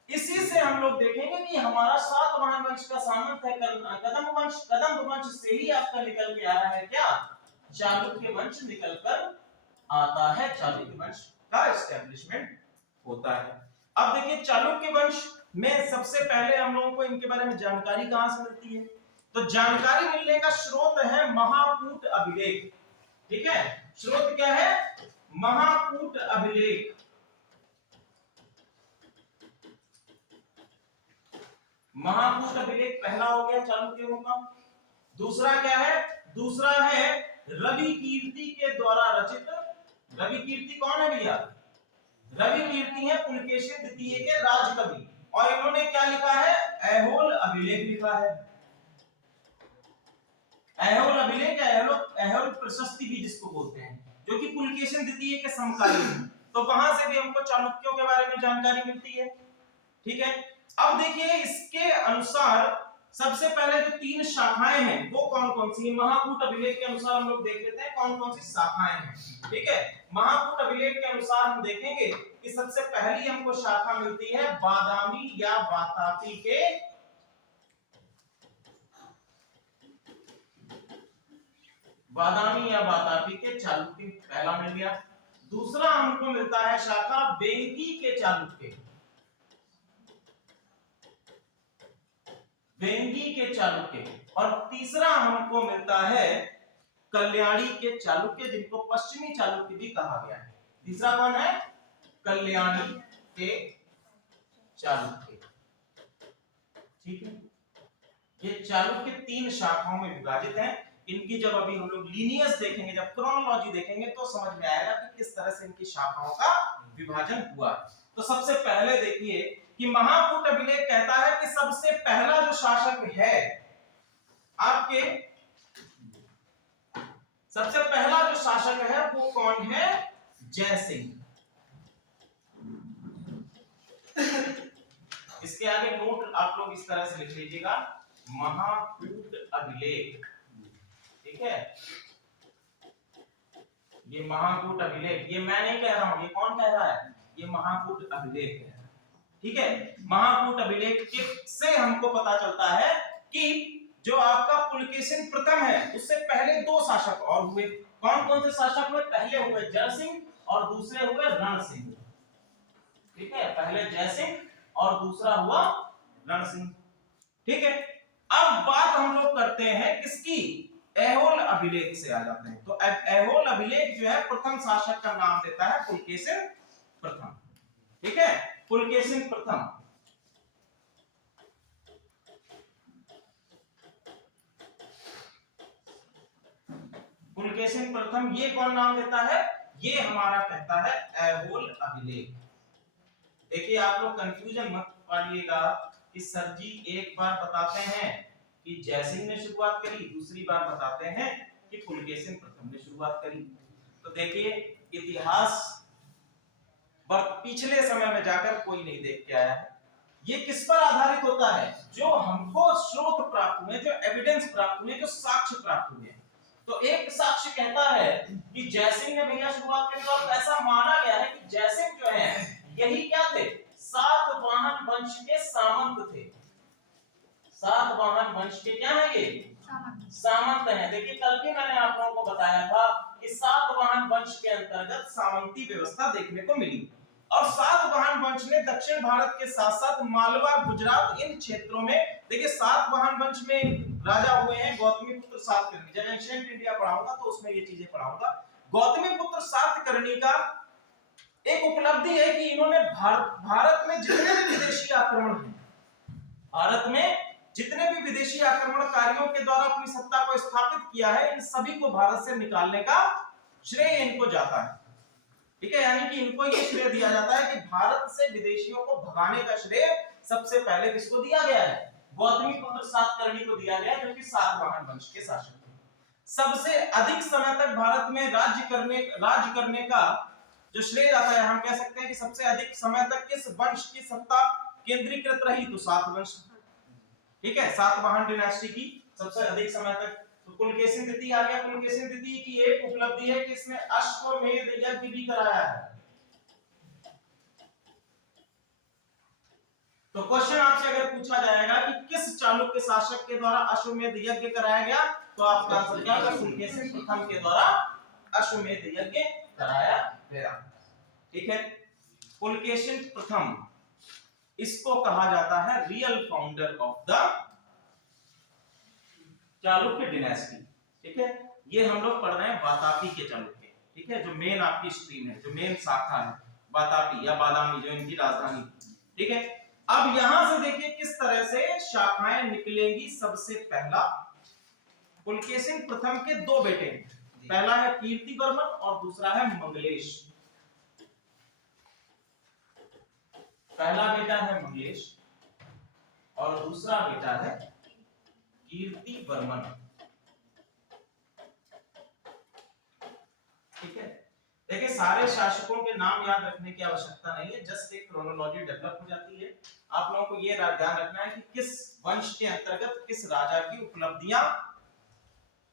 इसी से हम लोग देखेंगे कि हमारा सातवाहन वंश का सामंत है कदम्ब वंश। कदम्ब वंश से ही आपका निकल के आया है क्या? चालुक्य वंश निकल कर आता है, चालुक्य वंश का एस्टैब्लिशमेंट होता है। अब देखिए चालुक्य वंश में सबसे पहले हम लोगों को इनके बारे में जानकारी कहां से मिलती है? तो जानकारी मिलने का स्रोत है महाकूट अभिलेख। ठीक है, स्रोत क्या है? महाकूट अभिलेख। महाकूट अभिलेख पहला हो गया चालुक्यों का। दूसरा क्या है? दूसरा है रवि कीर्ति के द्वारा रचित। रवि कीर्ति कौन है भैया? रवि कीर्ति है पुलकेशिन द्वितीय के राजकवि और इन्होंने क्या लिखा है? ऐहोल अभिलेख लिखा है। ऐहोल अभिलेख, ऐहोल प्रशस्ति भी जिसको बोलते हैं, जो कि पुलकेशिन द्वितीय के समकालीन है। तो वहां से भी हमको चालुक्यों के बारे में जानकारी मिलती है। ठीक है, अब देखिए इसके अनुसार सबसे पहले जो तीन शाखाएं हैं वो कौन कौन सी है? महाकूट अभिलेख के अनुसार हम लोग देख लेते हैं कौन कौन सी शाखाएं हैं। ठीक है, महाकूट अभिलेख के अनुसार हम देखेंगे कि सबसे पहली हमको शाखा मिलती है बादामी या वातापी के, बादामी या वातापी के चालुक्य, पहला मिल गया। दूसरा हमको मिलता है शाखा वेंगी के चालुक्य, वेंगी के चालुक्य। और तीसरा हमको मिलता है कल्याणी के चालुक्य, जिनको पश्चिमी चालुक्य भी कहा गया है। तीसरा कौन है? कल्याणी के चालुक्य। ठीक है, ये चालुक्य तीन शाखाओं में विभाजित हैं। इनकी जब अभी हम लोग लीनियस देखेंगे, जब क्रोनोलॉजी देखेंगे तो समझ में आएगा कि किस तरह से इनकी शाखाओं का विभाजन हुआ। तो सबसे पहले देखिए कि महाकूट अभिलेख कहता है कि सबसे पहला जो शासक है आपके, सबसे पहला जो शासक है वो कौन है? जयसिंह। इसके आगे नोट आप लोग इस तरह से लिख लीजिएगा, महाकूट अभिलेख। ठीक है, ये महाकूट अभिलेख, ये मैं नहीं कह रहा हूं, ये कौन कह रहा है? ये महाकूट अभिलेख है। ठीक है, महाकूट अभिलेख से हमको पता चलता है कि जो आपका पुलकेशिन प्रथम है उससे पहले दो शासक और हुए। कौन कौन से शासक हुए? पहले हुए जयसिंह और दूसरे हुए रणसिंह। ठीक है, पहले जयसिंह और दूसरा हुआ रणसिंह। ठीक है, अब बात हम लोग करते हैं किसकी? ऐहोल अभिलेख से आ जाते हैं। तो ऐहोल अभिलेख जो है प्रथम शासक का नाम देता है पुलकेशिन प्रथम। ठीक है, पुलकेशिन प्रथम। पुलकेशिन प्रथम, ये कौन नाम देता है? ये हमारा कहता है ऐहोल अभिलेख। देखिए आप लोग कंफ्यूजन मत पालिएगा कि सर जी एक बार बताते हैं कि जयसिंह ने शुरुआत करी, दूसरी बार बताते हैं कि पुलकेशिन प्रथम ने शुरुआत करी। तो देखिए इतिहास पिछले समय में जाकर कोई नहीं देख के आया है। ये किस पर आधारित होता है? जो हमको स्रोत प्राप्त हुए, जो एविडेंस प्राप्त हुए, जो साक्ष्य प्राप्त हुए। तो एक साक्ष्य कहता है कि जयसिंह ने भैया शुरुआत करी और ऐसा माना गया है कि जयसिंह जो है यही क्या थे? सातवाहन वंश के सामंत थे। सातवाहन वंश के क्या है? ये सामंत हैं। देखिए कल भी मैंने आप लोगों को बताया था कि सातवाहन वंश के अंतर्गत सामंती व्यवस्था देखने को मिली और सातवाहन वंश ने दक्षिण भारत के साथ साथ मालवा, गुजरात, इन क्षेत्रों में, देखिए सातवाहन वंश में राजा हुए हैं गौतमीपुत्र सातकर्णी। जब एंशिएंट इंडिया पढ़ाऊंगा तो उसमें ये चीजें पढ़ाऊंगा। गौतमीपुत्र सातकर्णी का एक उपलब्धि है कि इन्होंने भारत में जितने भी विदेशी आक्रमण हैं, भारत में जितने भी विदेशी आक्रमणकारियों के द्वारा अपनी सत्ता को स्थापित किया है, इन सभी को भारत से निकालने का श्रेय इनको जाता है। ठीक है, यानी कि इनको ये श्रेय दिया जाता है कि भारत से विदेशियों को भगाने का श्रेय सबसे पहले किसको दिया गया है? गौतमीपुत्र सातकर्णी को दिया गया, जो कि सातवाहन वंश के शासक थे। सबसे अधिक समय तक भारत में राज्य करने का जो श्रेय जाता है, हम कह सकते हैं कि सबसे अधिक समय तक किस वंश की सत्ता केंद्रीकृत रही, तो सातवंश। ठीक है, सातवाहन डिनास्टी की सबसे अधिक समय तक। तो पुलकेशिन द्वितीय आ गया। पुलकेशिन द्वितीय की एक उपलब्धि है कि इसने अश्वमेध यज्ञ भी कराया है। तो क्वेश्चन आपसे अगर पूछा जाएगा कि किस चालुक्य शासक के द्वारा अश्वमेध यज्ञ कराया गया, तो आपका आंसर क्या होगा? पुलकेशिन प्रथम के द्वारा अश्वमेध यज्ञ कराया गया। ठीक है, पुलकेशिन प्रथम, इसको कहा जाता है real founder of the Chalukya dynasty. ठीक है, ये हम लोग पढ़ रहे हैं वातापी के चालुक्य। ठीक है, जो मेन आपकी स्ट्रीम है, जो मेन शाखा है, वातापी या बादामी, जो इनकी राजधानी। ठीक है, अब यहां से देखिए किस तरह से शाखाएं निकलेंगी। सबसे पहला, पुलकेशिन प्रथम के दो बेटे हैं, पहला है कीर्तिवर्मन और दूसरा है मंगलेश। पहला बेटा है मंगलेश और दूसरा बेटा है कीर्तिवर्मन। ठीक है, देखिए सारे शासकों के नाम याद रखने की आवश्यकता नहीं है, जस्ट एक क्रोनोलॉजी डेवलप हो जाती है। आप लोगों को ये ध्यान रखना है कि किस वंश के अंतर्गत किस राजा की उपलब्धियां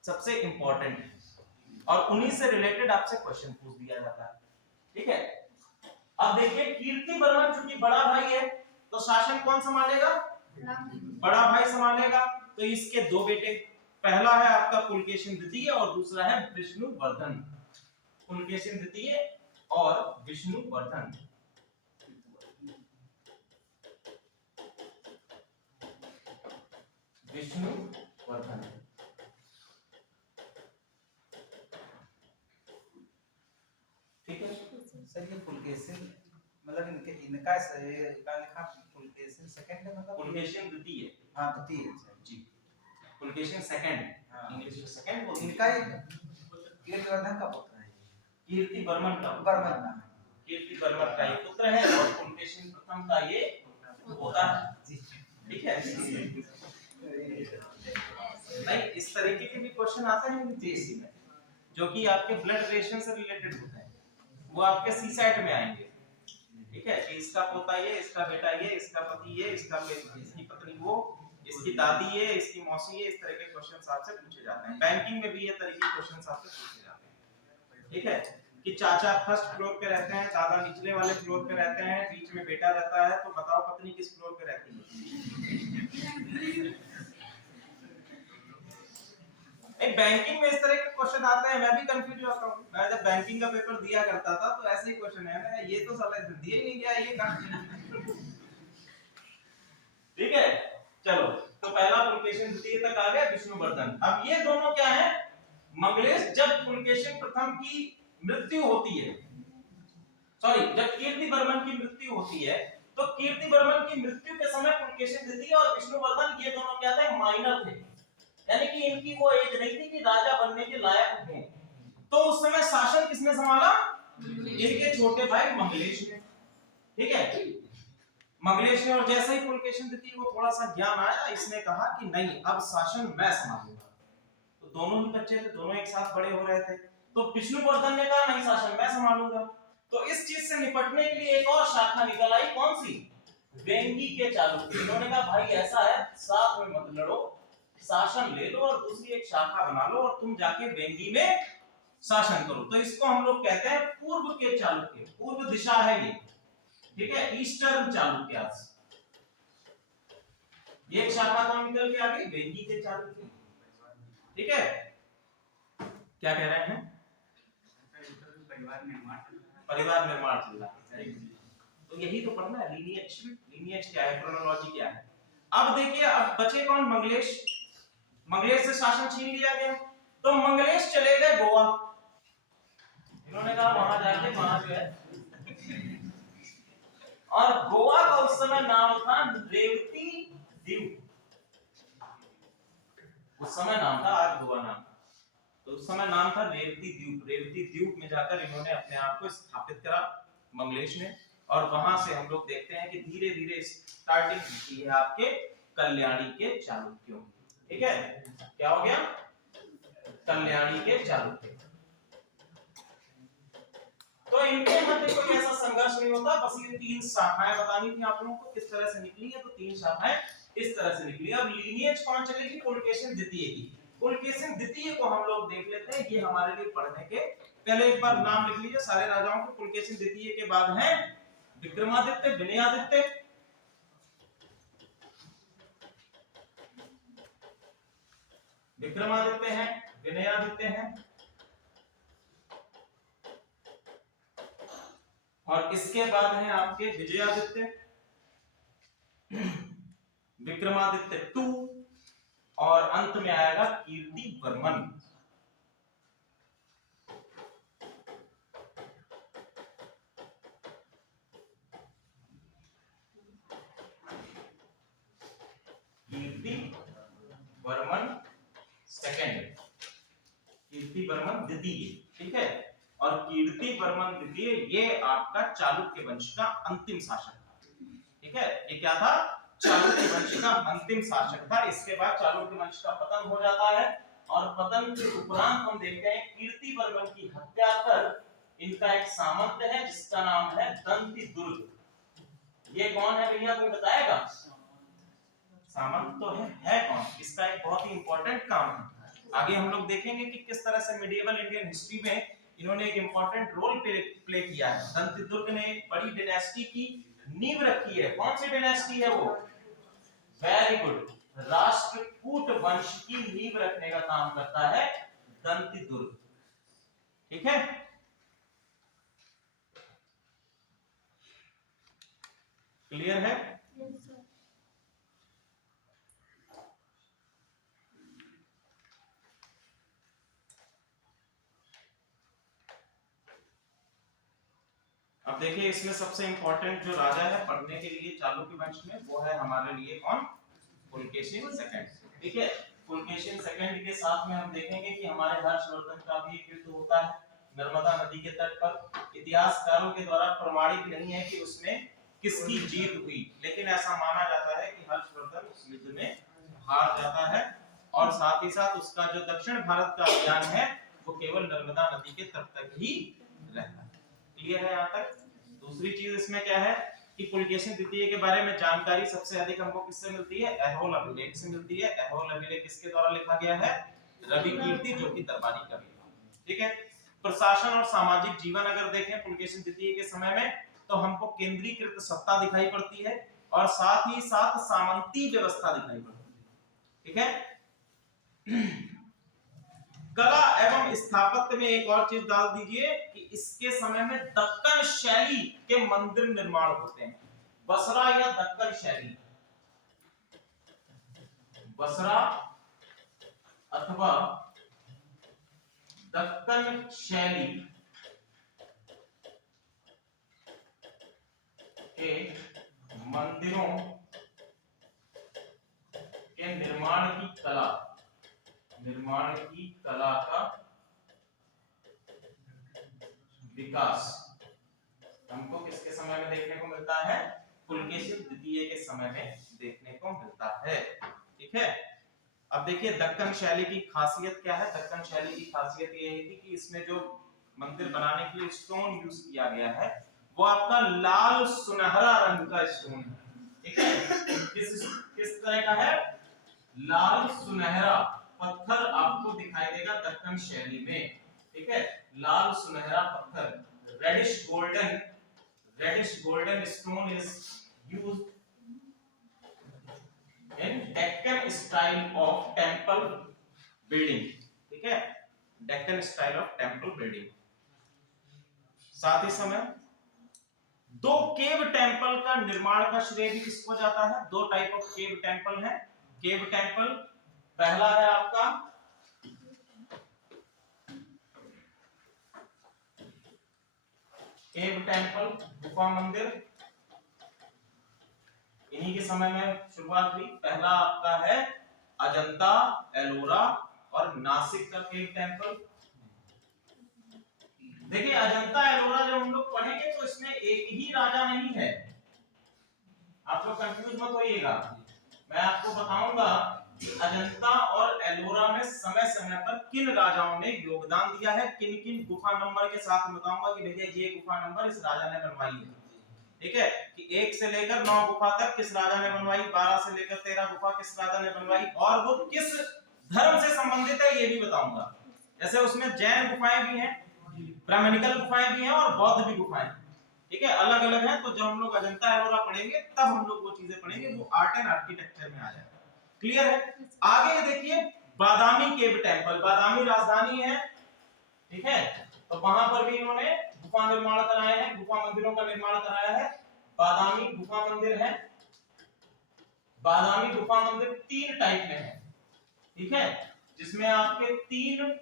सबसे इंपॉर्टेंट है, और उन्हीं से रिलेटेड आपसे क्वेश्चन पूछ दिया जाता है। ठीक है, अब देखिए कीर्तिवर्मन चूंकि बड़ा भाई है, तो शासन कौन संभालेगा? बड़ा भाई संभालेगा। तो इसके दो बेटे, पहला है आपका पुलकेशिन द्वितीय और दूसरा है विष्णुवर्धन। पुलकेशिन द्वितीय और विष्णुवर्धन। विष्णुवर्धन। ठीक है सर, ये पुलकेशिन मतलब इनका लिखा पुलकेशिन सेकंड है, मतलब पुलकेशिन द्वितीय। हाँ, द्वितीय जी, पुलकेशिन सेकंड, इंग्लिश में सेकंड बोलते हैं। इनका कीर्तिवर्धन का पुत्र है, कीर्तिवर्मन का, वर्मन का, कीर्तिवर्मन का ये पुत्र है और पुलकेशिन प्रथम का ये पोता है। ठीक है, नहीं इस तरीके के भी क्वेश्चन आते हैं यूपीएससी में, जो कि आपके ब्लड रिलेशन से रिलेटेड होते हैं, वो आपके सी सेट में आएंगे। ठीक है, कि इसका पोता ये, इसका बेटा ये, इसका पति ये, इसकी पत्नी वो, इसकी दादी ये, इसकी मौसी ये, इस तरह के क्वेश्चंस आपसे पूछे जाते हैं। बैंकिंग में भी ये तरह के क्वेश्चंस आपसे पूछे जाते हैं। ठीक है, कि चाचा फर्स्ट फ्लोर पे रहते हैं, दादा निचले वाले फ्लोर पे रहते हैं, बीच में बेटा रहता है, तो बताओ पत्नी किस फ्लोर पे रहती है? एक बैंकिंग में इस तरह के क्वेश्चन आते हैं, मैं भी कंफ्यूज होता हूं। मैं जब बैंकिंग का पेपर दिया करता था तो ऐसे ही क्वेश्चन है, मैं ये तो साला दिया ही नहीं गया, ये कहां? ठीक है, चलो, तो पहला पुलकेशिन द्वितीय तक आ गया, विष्णुवर्धन। अब ये दोनों क्या है? मंगलेश, जब पुलकेशिन प्रथम की मृत्यु होती है, सॉरी, जब कीर्तिवर्मन की मृत्यु होती है, तो कीर्तिवर्मन की मृत्यु के समय पुलकेशिन द्वितीय और विष्णुवर्धन ये दोनों क्या थे? माइनर थे, यानी कि इनकी वो एज नहीं थी कि राजा बनने के लायक थे। तो उस समय शासन किसने संभाला? इनके छोटे भाई मंगलेश ने। ठीक है, मंगलेश ने, और जैसे ही पुलकेशिन द्वितीय को थोड़ा सा ज्ञान आया, इसने कहा कि नहीं, अब शासन मैं संभालूंगा। तो दोनों ही बच्चे थे, दोनों एक साथ बड़े हो रहे थे, तो विष्णुवर्धन ने कहा नहीं, शासन मैं संभालूंगा। तो इस चीज से निपटने के लिए एक और शाखा निकल आई, कौन सी? वेंगी के चालुक्य। उन्होंने कहा भाई ऐसा है, साथ में मत लड़ो, शासन ले लो और दूसरी एक शाखा बना लो और तुम जाके वेंगी में शासन करो। तो इसको हम लोग कहते हैं पूर्व के चालुक्य, पूर्व दिशा है ये। ठीक है, ईस्टर्न चालुक्य। ये एक शाखा कौन निकल के आ गई? वेंगी के चालुक्य। ठीक है, क्या कह रहे हैं? परिवार निर्माण चल रहा है। तो यही तो पढ़ना है, लीनिएज क्या है, क्रोनोलॉजी क्या है। अब देखिए, अब बचे कौन, मंगलेश। मंगलेश से शासन छीन लिया गया, तो मंगलेश चले गए गोवा। इन्होंने कहा वहां जाके वहां जो है और गोवा का उस समय नाम था रेवती द्वीप। उस समय नाम था, आज गोवा नाम, तो उस समय नाम था रेवती द्वीप। रेवती द्वीप में जाकर इन्होंने अपने आप को स्थापित करा मंगलेश ने, और वहां से हम लोग देखते हैं कि धीरे धीरे स्टार्टिंग होती है आपके कल्याणी के चालुक्यों। ठीक है, क्या हो गया, कल्याणी के चालुक्य। तो इनके मध्य कोई ऐसा संघर्ष नहीं होता, बस ये तीन शाखाएं बतानी थी आप लोगों को किस तरह से निकली है, तो तीन शाखाएं इस तरह से निकली। अब लीनिएज कौन चलेगी, पुलकेशिन द्वितीय की। पुलकेशिन द्वितीय को हम लोग देख लेते हैं, ये हमारे लिए पढ़ने के, पहले एक बार नाम लिख लीजिए सारे राजाओं के। पुलकेशिन द्वितीय के बाद हैं विक्रमादित्य, विनयादित्य, विक्रमादित्य हैं, विनयादित्य हैं, और इसके बाद हैं आपके विजयादित्य, विक्रमादित्य 2, और अंत में आएगा कीर्तिवर्मन। कीर्तिवर्मन सेकंड, कीर्तिवर्मन द्वितीय। ठीक है, और कीर्तिवर्मन द्वितीय ये आपका चालुक्य वंश का अंतिम शासक था। ठीक है, ये क्या था, चालुक्य वंश का अंतिम शासक था। इसके बाद चालुक्य वंश का पतन हो जाता है, और पतन के उपरांत हम देखते हैं कीर्तिवर्मन की हत्या कर इनका एक सामंत है जिसका नाम है दंतिदुर्ग। ये कौन है भैया, कोई बताएगा? सामंत तो है कौन, इसका एक बहुत ही इंपॉर्टेंट काम है। आगे हम लोग देखेंगे कि किस तरह से मिडिएवल इंडियन हिस्ट्री में इन्होंने एक इंपॉर्टेंट रोल प्ले किया है। दंतिदुर्ग ने एक बड़ी डायनेस्टी की नींव रखी है। कौन सी डायनेस्टी है वो? वेरी गुड, राष्ट्रकूट वंश की नींव रखने का काम करता है दंतिदुर्ग। ठीक है, क्लियर है? अब देखिए, इसमें सबसे इंपॉर्टेंट जो राजा है पढ़ने के लिए चालुक्य वंश में, वो है हमारे लिए कौन? पुलकेशिन सेकंड। ठीक है, पुलकेशिन सेकंड के साथ में हम देखेंगे कि हमारे हर्षवर्धन का भी एक युद्ध होता है नर्मदा नदी के तट पर। इतिहासकारों के द्वारा प्रमाणित नहीं है कि उसमें किसकी जीत हुई, लेकिन ऐसा माना जाता है कि हर्षवर्धन उस युद्ध में हार जाता है, और साथ ही साथ उसका जो दक्षिण भारत का अभियान है वो केवल नर्मदा नदी के तट तक ही रहता है। क्लियर है यहाँ तक? दूसरी चीज इसमें क्या है कि पुलकेशिन द्वितीय के बारे में जानकारी सबसे अधिक हमको किससे मिलती है? ऐहोल अभिलेख से मिलती है। ऐहोल अभिलेख किसके द्वारा लिखा गया है? रवि कीर्ति, जो कि दरबारी कवि था। ठीक है, प्रशासन और सामाजिक जीवन अगर देखें पुलकेशिन द्वितीय के समय में, तो हमको केंद्रीकृत सत्ता दिखाई पड़ती है, और साथ ही साथ सामंती व्यवस्था दिखाई पड़ती है। ठीक है, कला एवं स्थापत्य में एक और चीज डाल दीजिए कि इसके समय में दक्कन शैली के मंदिर निर्माण होते हैं। बसरा या दक्कन शैली, बसरा अथवा दक्कन शैली के मंदिरों के निर्माण की कला का विकास हमको किसके समय में देखने को मिलता है? पुलकेशिन द्वितीय के समय में देखने को मिलता है। ठीक है, अब देखिए दक्कन शैली की खासियत क्या है। दक्कन शैली की खासियत ये है कि इसमें जो मंदिर बनाने के लिए स्टोन यूज किया गया है वो आपका लाल सुनहरा रंग का स्टोन है। ठीक है, किस तरह का है? लाल सुनहरा पत्थर आपको दिखाई देगा दक्कन शैली में। ठीक है, लाल सुनहरा पत्थर, reddish golden stone is used in Deccan style of temple building. ठीक है, Deccan style of temple building. साथ ही समय दो केव टेम्पल का निर्माण का श्रेय भी किसको जाता है? दो टाइप ऑफ केव टेम्पल है। केव टेम्पल पहला है आपका केव टेम्पल, गुफा मंदिर, इन्हीं के समय में शुरुआत हुई। पहला आपका है अजंता, एलोरा और नासिक का केव टेम्पल। देखिए अजंता एलोरा जब हम लोग पढ़ेंगे तो इसमें एक ही राजा नहीं है, आप लोग कंफ्यूज मत होइएगा। मैं आपको बताऊंगा कि अजंता और एलोरा में समय समय पर किन राजाओं ने योगदान दिया है, किन किन गुफा नंबर के साथ बताऊंगा कि भैया ये गुफा नंबर इस राजा ने बनवाई है। ठीक है कि 1 से लेकर 9 गुफा तक किस राजा ने बनवाई, 12 से लेकर 13 गुफा किस राजा ने बनवाई, और वो किस धर्म से संबंधित है ये भी बताऊंगा। जैसे उसमें जैन गुफाएं भी हैं, ब्राह्मणिकल गुफाएं भी हैं और बौद्ध भी गुफाएं, ठीक है, अलग अलग हैं। तो जब हम लोग अजंता एलोरा पढ़ेंगे तब हम लोग वो चीजें पढ़ेंगे, वो आर्ट एंड आर्किटेक्चर में आ जाएगा। क्लियर है? आगे देखिए बादामी केव टेम्पल, बादामी राजधानी है, ठीक है, तो वहां पर भी इन्होंने गुफा निर्माण कराए हैं, गुफा मंदिरों का निर्माण कराया है। बादामी गुफा मंदिर है। बादामी गुफा मंदिर 3 टाइप में है, ठीक है, जिसमें आपके 3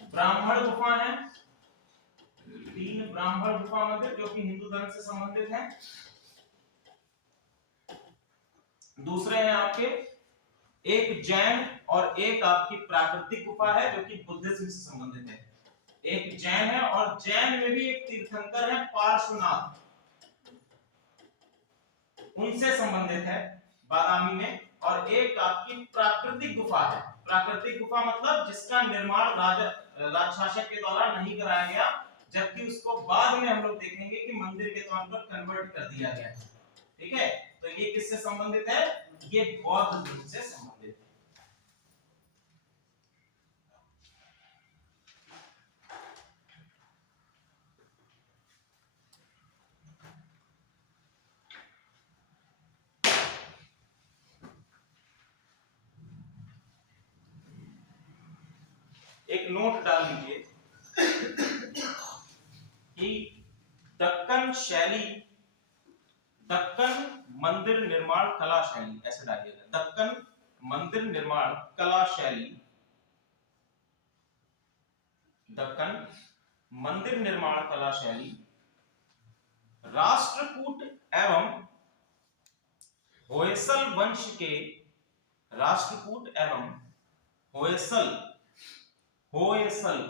ब्राह्मण गुफा हैं, 3 ब्राह्मण गुफा मंदिर जो कि हिंदू धर्म से संबंधित हैं। दूसरे हैं आपके एक जैन और एक आपकी प्राकृतिक गुफा है जो कि बुद्धिज्म से संबंधित है। एक जैन है और जैन में भी एक तीर्थंकर है पार्श्वनाथ, उनसे संबंधित है बादामी में। और एक आपकी प्राकृतिक गुफा है। प्राकृतिक गुफा मतलब जिसका निर्माण राजशासक के द्वारा नहीं कराया गया, जबकि उसको बाद में हम लोग देखेंगे कि मंदिर के तौर पर कन्वर्ट कर दिया गया है। ठीक है, तो ये किससे संबंधित है? ये बौद्ध धर्म से संबंधित है। एक नोट डाल लीजिए कि दक्कन शैली, दक्कन मंदिर निर्माण कला शैली, ऐसे डालिएगा, दक्कन मंदिर निर्माण कला शैली, दक्कन मंदिर निर्माण कला शैली राष्ट्रकूट एवं होयसल वंश के, राष्ट्रकूट एवं होयसल, होयसल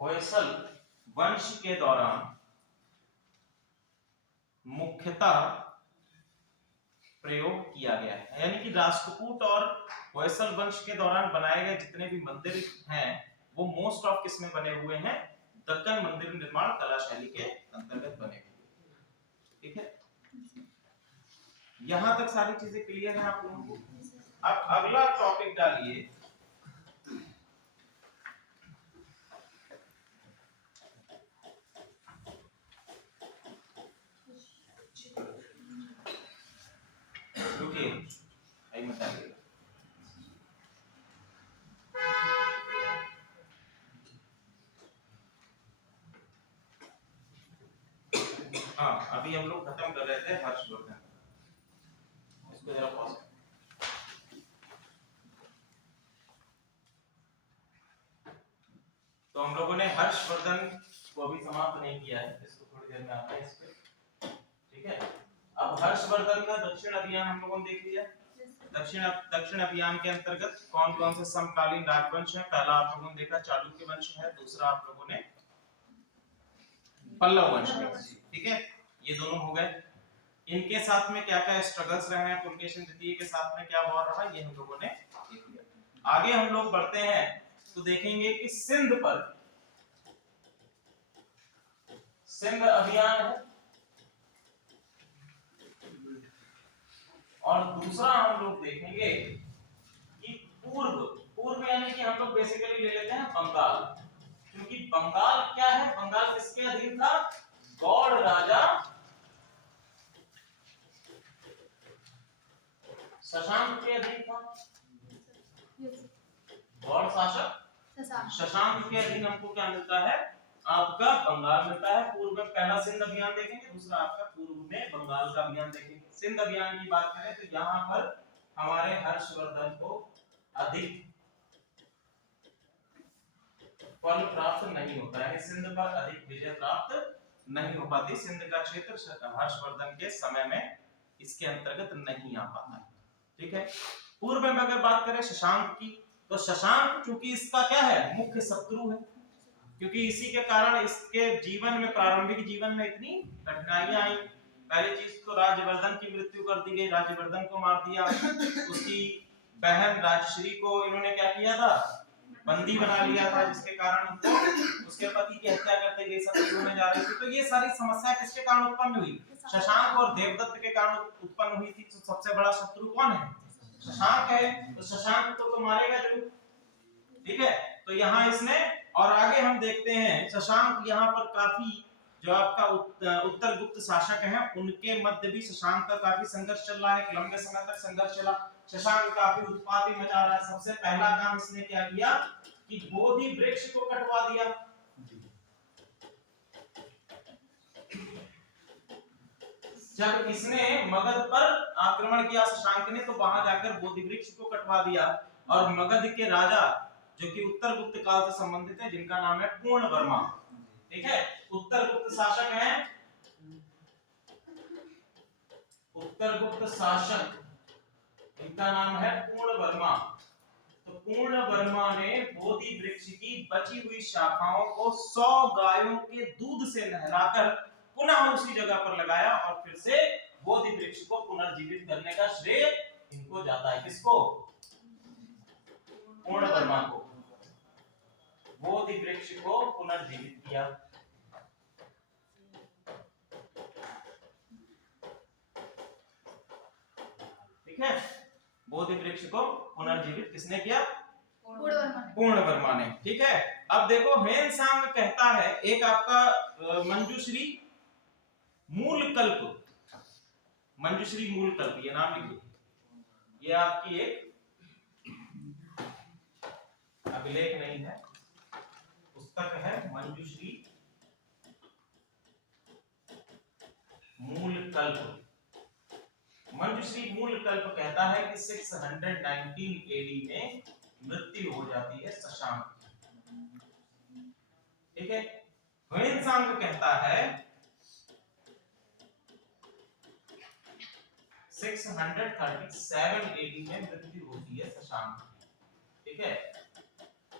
होयसल वंश के दौरान मुख्यतः प्रयोग किया गया है। यानी कि राष्ट्रकूट और होयसल वंश के दौरान बनाए गए जितने भी मंदिर हैं वो मोस्ट ऑफ किसमें बने हुए हैं? दक्कन मंदिर निर्माण कला शैली के अंतर्गत बने हुए। ठीक है, यहां तक सारी चीजें क्लियर है आप लोगों को? अब अगला टॉपिक डालिए, रुकिए आई मत आइए। हाँ, अभी हम लोग खत्म कर रहे थे हर्षवर्धन, इसको जरा पॉज। तो हम लोगों ने हर्षवर्धन को अभी समाप्त नहीं किया है, इसको थोड़ी देर में आता है इस पे। ठीक है, अब हर्षवर्धन का दक्षिण अभियान हम लोगों ने देख लिया। दक्षिण अभियान के अंतर्गत कौन कौन से समकालीन राजवंश है? पहला आप लोगों ने देखा चालुक्य वंश है, दूसरा आप लोगों ने पल्लव वंश है। ठीक है, ये दोनों हो गए। इनके साथ में क्या क्या स्ट्रगल्स रहे हैं, पुलकेशिन द्वितीय के साथ में क्या वॉर रहा, ये हम लोगों ने देख लिया। आगे हम लोग बढ़ते हैं तो देखेंगे कि सिंध पर सिंध अभियान है, और दूसरा हम लोग देखेंगे कि पूर्व यानी कि हम लोग बेसिकली ले लेते हैं बंगाल, क्योंकि बंगाल क्या है? बंगाल किसके अधीन था? गौड़ राजा शशांक के अधीन था। गौड़ शासक शशांक के अधीन हमको क्या मिलता है, आपका बंगाल मिलता है। पूर्व में पहला सिंध अभियान देखेंगे, दूसरा आपका पूर्व में बंगाल का अभियान देखेंगे। सिंध अभियान की बात करें तो यहाँ पर हमारे हर्षवर्धन को अधिक फल प्राप्त नहीं होता है, सिंध पर अधिक विजय प्राप्त नहीं हो पाती। सिंध का क्षेत्र हर्षवर्धन के समय में इसके अंतर्गत नहीं आ पाता है, ठीक है। पूर्व में अगर बात करें शशांक की, तो शशांक चूंकि इसका क्या है, मुख्य शत्रु है, क्योंकि इसी के कारण इसके जीवन में, प्रारंभिक जीवन में इतनी कठिनाइयां आई। पहली चीज तो राज्यवर्धन की मृत्यु कर दी गई, राज्यवर्धन को मार दिया। उसकी बहन राजश्री को इन्होंने क्या किया था, बंदी बना लिया था, जिसके कारण उनको उसके पति की हत्या करते गए, सब होने जा रही थी। तो ये सारी समस्या किसके कारण उत्पन्न हुई, शशांक और देवदत्त के कारण उत्पन्न हुई थी। तो सबसे बड़ा शत्रु कौन है, शशांक है। तो शशांक को तो मारेगा जरूर, ठीक है। तो यहाँ इसने, और आगे हम देखते हैं शशांक यहाँ पर काफी, जो आपका उत्तर गुप्त शासक हैं उनके मध्य भी शशांक का काफी संघर्ष चल रहा है, एक लंबे समय तक संघर्ष चला। शशांक काफी उत्पाती मचा रहा है। सबसे पहला काम इसने क्या किया कि बोधि वृक्ष को कटवा दिया। जब इसने मगध पर आक्रमण किया शशांक ने, तो वहां जाकर बोधि वृक्ष को कटवा दिया। और मगध के राजा जो कि उत्तर गुप्त काल से संबंधित है, जिनका नाम है पूर्ण वर्मा, ठीक है। उत्तर गुप्त शासक हैं, उत्तर गुप्त शासक, इनका नाम है पूर्ण वर्मा। तो पूर्ण वर्मा ने बोधि वृक्ष की बची हुई शाखाओं को 100 गायों के दूध से नहलाकर पुनः उसी जगह पर लगाया, और फिर से बोधि वृक्ष को पुनर्जीवित करने का श्रेय इनको जाता है। किसको, पूर्ण वर्मा को। बोधि वृक्ष को पुनर्जीवित किया, ठीक है। बोधि वृक्ष को पुनर्जीवित किसने किया, पूर्ण वर्मा ने, ठीक है। अब देखो हेनसांग कहता है, एक आपका मंजूश्री मूलकल्प, मंजूश्री मूलकल्प, ये नाम लिखिए, ये आपकी एक अभिलेख नहीं है, पुस्तक है मंजूश्री मूलकल्प। मंजूश्री मूलकल्प कहता है कि 619 एडी में मृत्यु हो जाती है शशांक, ठीक है। हेनसांग कहता है 637 एडी में मृत्यु होती है शशांक, ठीक है।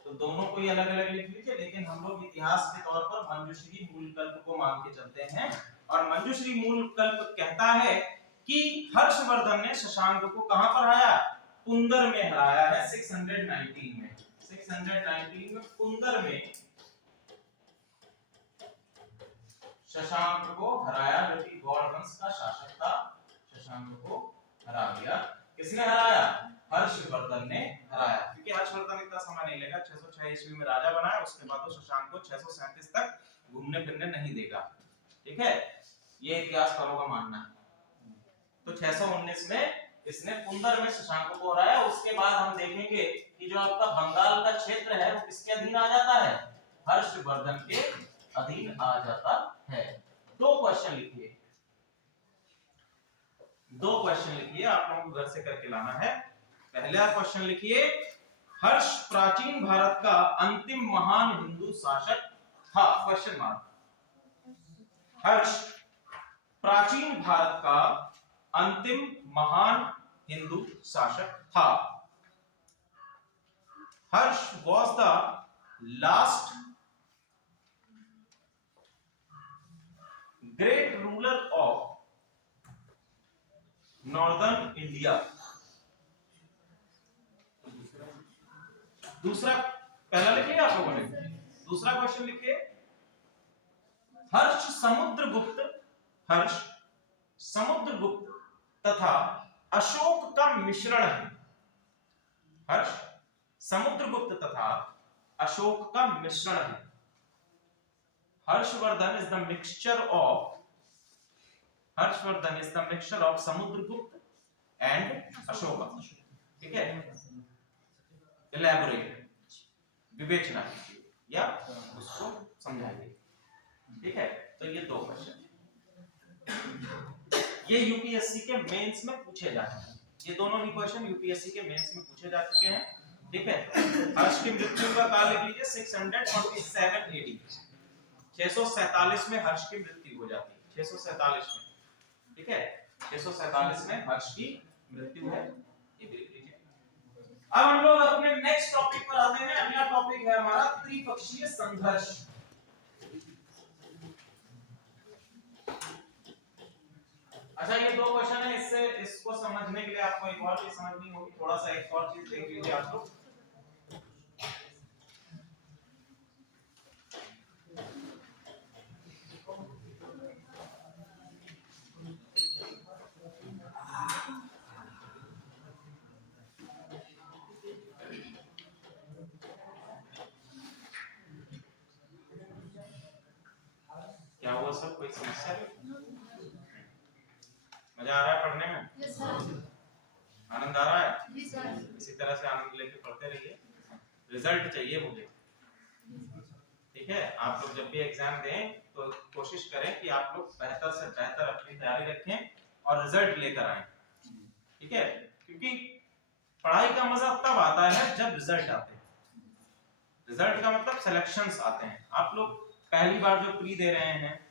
तो दोनों को अलग अलग लिख लीजिए, लेकिन हम लोग इतिहास के तौर पर मंजूश्री मूलकल्प को मान के चलते हैं। और मंजूश्री मूलकल्प कहता है कि हर्षवर्धन ने शशांक को कहां पर हराया, पुंदर में हराया है 619 में। 619 में पुंदर में शशांक को हराया, जो कि गौड़ वंश का शासक था। शशांक को हरा दिया, किसने हराया, हर्षवर्धन ने हराया, क्योंकि हर्षवर्धन इतना समय नहीं लेगा, 606 ईस्वी में राजा बना है, उसके बाद वो शशांक को 637 तक घूमने फिरने नहीं देगा, ठीक है। ये इतिहासकारों का मानना है। तो 619 में इसने पुंदर में शशांक को हराया। उसके बाद हम देखेंगे कि जो आपका बंगाल का क्षेत्र है वो किसके अधीन आ जाता है, हर्षवर्धन के अधीन आ जाता है। दो क्वेश्चन लिखिए, दो क्वेश्चन लिखिए, आप लोगों को घर से करके लाना है। पहला क्वेश्चन लिखिए, हर्ष प्राचीन भारत का अंतिम महान हिंदू शासक था, क्वेश्चन मार्क। हर्ष प्राचीन भारत का अंतिम महान हिंदू शासक था। हर्ष was the last great ruler of northern India। दूसरा, पहला लिखिए आप लोगों ने, दूसरा क्वेश्चन लिखिए, हर्ष समुद्रगुप्त तथा अशोक का मिश्रण है। हर्ष समुद्रगुप्त तथा अशोक का मिश्रण है। Harshvardhan is the mixture of Samudragupta and Ashok, ठीक है। इलैबोरेट, विवेचना कीजिए या उसको समझाइए। ठीक है, तो ये 2 क्वेश्चन ये यूपीएससी के मेंस में पूछे जाते हैं। ये दोनों ही क्वेश्चन यूपीएससी के मेंस में पूछे जा चुके हैं। ठीक है, हर्ष की मृत्यु का काल लिख लीजिए 647 एडी। 647 में हर्ष की मृत्यु हो जाती है, 647 में। ठीक है, 647 में हर्ष की मृत्यु है, ये भी लिख लीजिए। अब हम लोग अपने नेक्स्ट टॉपिक पर आते हैं। अगला टॉपिक है हमारा त्रिपक्षीय संघर्ष। अच्छा, ये 2 क्वेश्चन है, इससे इसको समझने के लिए आपको एक और चीज समझनी होगी। थोड़ा सा एक और चीज देख लीजिए आप लोग। क्या हुआ सब, कोई समस्या है? मजा आ रहा है पढ़ने में? Yes sir. आनंद आ रहा है? जी सर। इसी तरह से आनंद लेके पढ़ते रहिए। रिजल्ट चाहिए मुझे। ठीक है, आप लोग जब भी एग्जाम दें तो कोशिश करें कि आप लोग बेहतर से बेहतर अपनी तैयारी रखें और रिजल्ट लेकर आएं। ठीक है, क्योंकि पढ़ाई का मजा तब आता है जब रिजल्ट आते हैं। रिजल्ट का मतलब सिलेक्शंस आते हैं। आप लोग पहली बार जो प्री दे रहे हैं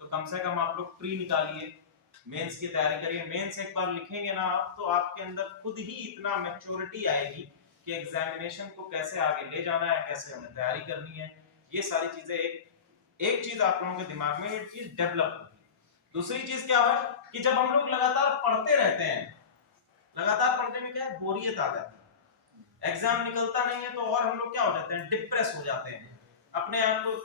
तो कम से कम आप लोग प्री निकालिए, मेंस की तैयारी करिए। मेंस एक बार लिखेंगे ना आप, तो आपके अंदर खुद ही इतना मैच्योरिटी आएगी कि एग्जामिनेशन को कैसे आगे ले जाना है, कैसे हमें तैयारी करनी है। ये सारी चीजें एक चीज आप लोगों के दिमाग में एक चीज डेवलप होगी। दूसरी चीज क्या है कि जब हम लोग लगातार पढ़ते रहते हैं, लगातार पढ़ने में क्या है, बोरियत आ जाती है। एग्जाम निकलता नहीं है तो और हम लोग क्या हो जाते हैं, डिप्रेस हो जाते हैं अपने आप को।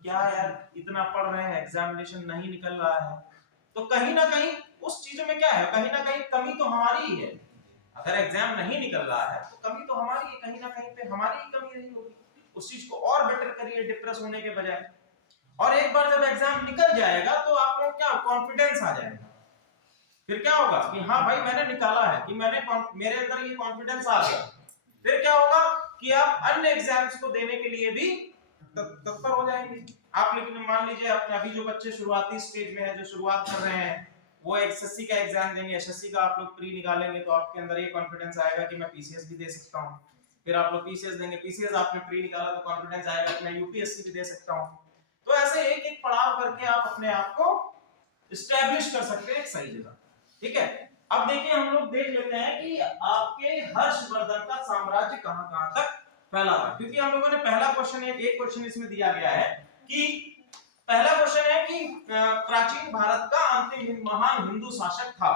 क्या यार, इतना पढ़ रहे हैं, एग्जामिनेशन नहीं निकल रहा है, तो कहीं ना कहीं उस चीज में क्या है, कहीं ना कहीं कमी तो हमारी ही है। अगर एग्जाम नहीं निकल रहा है तो कमी तो हमारी है, कहीं ना कहीं पे हमारी ही कमी रही होगी। उस चीज को और बेटर करिए डिप्रेस होने के बजाय। और एक बार जब एग्जाम निकल जाएगा तो आप लोग क्या, कॉन्फिडेंस आ जाएगा। फिर क्या होगा कि हाँ भाई मैंने निकाला है, कि मेरे अंदर ये कॉन्फिडेंस आ गया। फिर क्या होगा कि आप अन्य एग्जाम्स को देने के लिए भी तत्पर हो जाएंगे आप। लेकिन मान लीजिए अभी जो बच्चे शुरुआती स्टेज में है, जो शुरुआत कर रहे हैं, वो एसएससी का एग्जाम देंगे, एसएससी का आप लोग प्री निकालेंगे, तो आपके अंदर ये कॉन्फिडेंस आएगा कि मैं पीसीएस भी दे सकता हूँ। फिर आप लोग पीसीएस देंगे, पीसीएस आपने प्री निकाला तो कॉन्फिडेंस आएगा कि मैं यूपीएससी भी दे सकता हूँ। तो ऐसे एक एक पड़ाव करके आप अपने आप को एस्टैब्लिश कर सकते हैं एक सही जगह। ठीक है, अब देखिए हम लोग देख लेते हैं कि आपके हर्षवर्धन का साम्राज्य कहां-कहां तक फैला था। क्योंकि हम लोगों ने पहला क्वेश्चन, एक क्वेश्चन इसमें दिया गया है कि पहला क्वेश्चन है कि प्राचीन भारत का अंतिम महान हिंदू शासक था।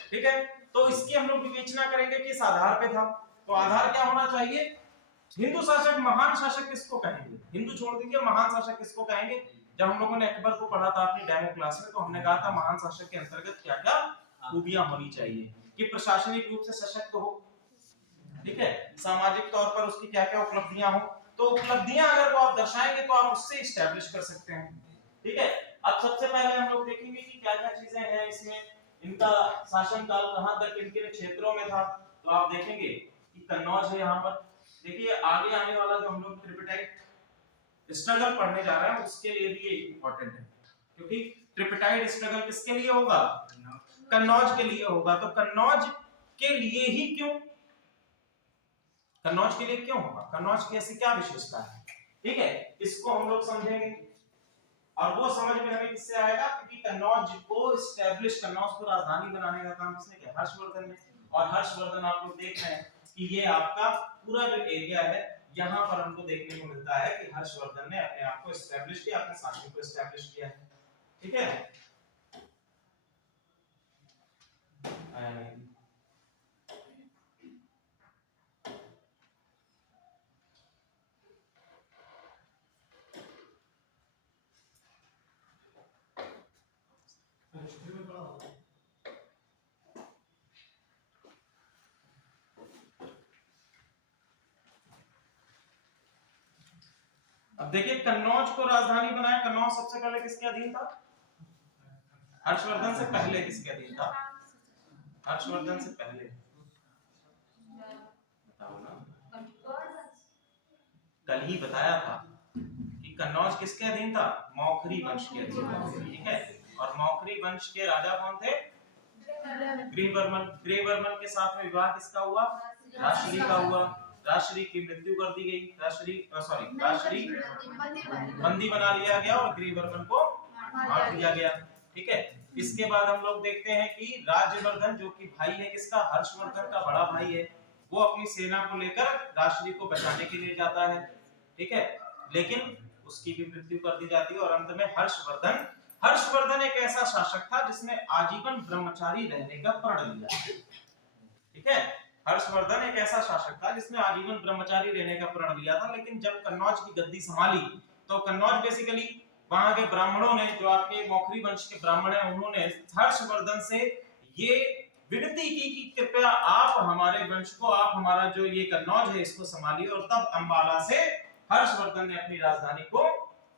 ठीक है, तो इसकी हम लोग विवेचना करेंगे कि इस आधार पे था। तो आधार क्या होना चाहिए, हिंदू शासक। महान शासक किसको कहेंगे, हिंदू छोड़ दीजिए, महान शासक किसको कहेंगे। जब हम लोगों ने अकबर को पढ़ा था अपनी डेमो क्लास में, तो हमने कहा था महान शासक के अंतर्गत क्या क्या खूबियां होनी चाहिए, कि प्रशासनिक रूप से सशक्त हो, ठीक है, सामाजिक तौर पर उसकी क्या क्या उपलब्धियां हो। तो उपलब्धियां अगर वो आप दर्शाएंगे तो आप उससे एस्टैब्लिश कर सकते हैं। ठीक है, अब सबसे पहले हम लोग देखेंगे कि क्या क्या चीजें हैं इसमें, इनका शासनकाल कहां तक इनके क्षेत्रों में था। तो आप देखेंगे कि कन्नौज है यहाँ पर। देखिए आगे आने वाला जो हम लोग ट्रिपिटाइट स्ट्रगल पढ़ने जा रहे हैं उसके लिए भी ये इंपॉर्टेंट है, क्योंकि ट्रिपिटाइट स्ट्रगल किसके लिए होगा, कन्नौज के लिए होगा। तो कन्नौज के लिए ही क्यों, कन्नौज के लिए क्यों होगा, कन्नौज की ऐसी क्या विशेषता है। ठीक है, इसको हम लोग समझेंगे और वो समझ में हमें किससे आएगा, क्योंकि कन्नौज को एस्टैब्लिश, कन्नौज को राजधानी बनाने का काम किसने किया, हर्षवर्धन ने। और हर्षवर्धन आप लोग देख रहे हैं कि ये आपका पूरा जो एरिया है, यहाँ पर हमको देखने को मिलता है कि हर्षवर्धन ने अपने आप को एस्टैब्लिश किया, अपने शासन को एस्टैब्लिश किया है। ठीक है, हिस्ट्री में पढ़ा होगा। अब देखिए कन्नौज को राजधानी बनाया। कन्नौज सबसे पहले किसके अधीन था, हर्षवर्धन से पहले किसके अधीन था, हर्षवर्धन से पहले बताओ ना। कल ही बताया था कि कन्नौज किसके अधीन था? मौखरी वंश के अधीन था, ठीक है। और मौखरी वंश के राजा कौन थे? गृहवर्मन। गृहवर्मन के साथ में विवाह किसका हुआ? राष्ट्री का हुआ। राष्ट्री की मृत्यु कर दी गई, राष्ट्री बंदी बना लिया गया और गृहवर्मन को मार दिया गया, ठीक है। इसके बाद हम लोग देखते हैं कि राज्यवर्धन जो कि भाई है किसका? हर्षवर्धन का बड़ा भाई है, वो अपनी सेना को लेकर राष्ट्री को बचाने के लिए जाता है, ठीक है। लेकिन उसकी भी मृत्यु कर दी जाती है और अंत में हर्षवर्धन एक ऐसा शासक था जिसने आजीवन ब्रह्मचारी रहने का प्रण लिया, ठीक है। हर्षवर्धन एक ऐसा शासक था जिसने आजीवन ब्रह्मचारी रहने का प्रण लिया था, लेकिन जब कन्नौज की गद्दी संभाली तो कन्नौज बेसिकली वहां के ब्राह्मणों ने, जो आपके मौखरी वंश के ब्राह्मण हैं, उन्होंने हर्षवर्धन से ये विनती की कि कृपया आप हमारे वंश को, आप हमारा जो ये कन्नौज है इसको संभालिए। और तब अंबाला से हर्षवर्धन ने अपनी राजधानी को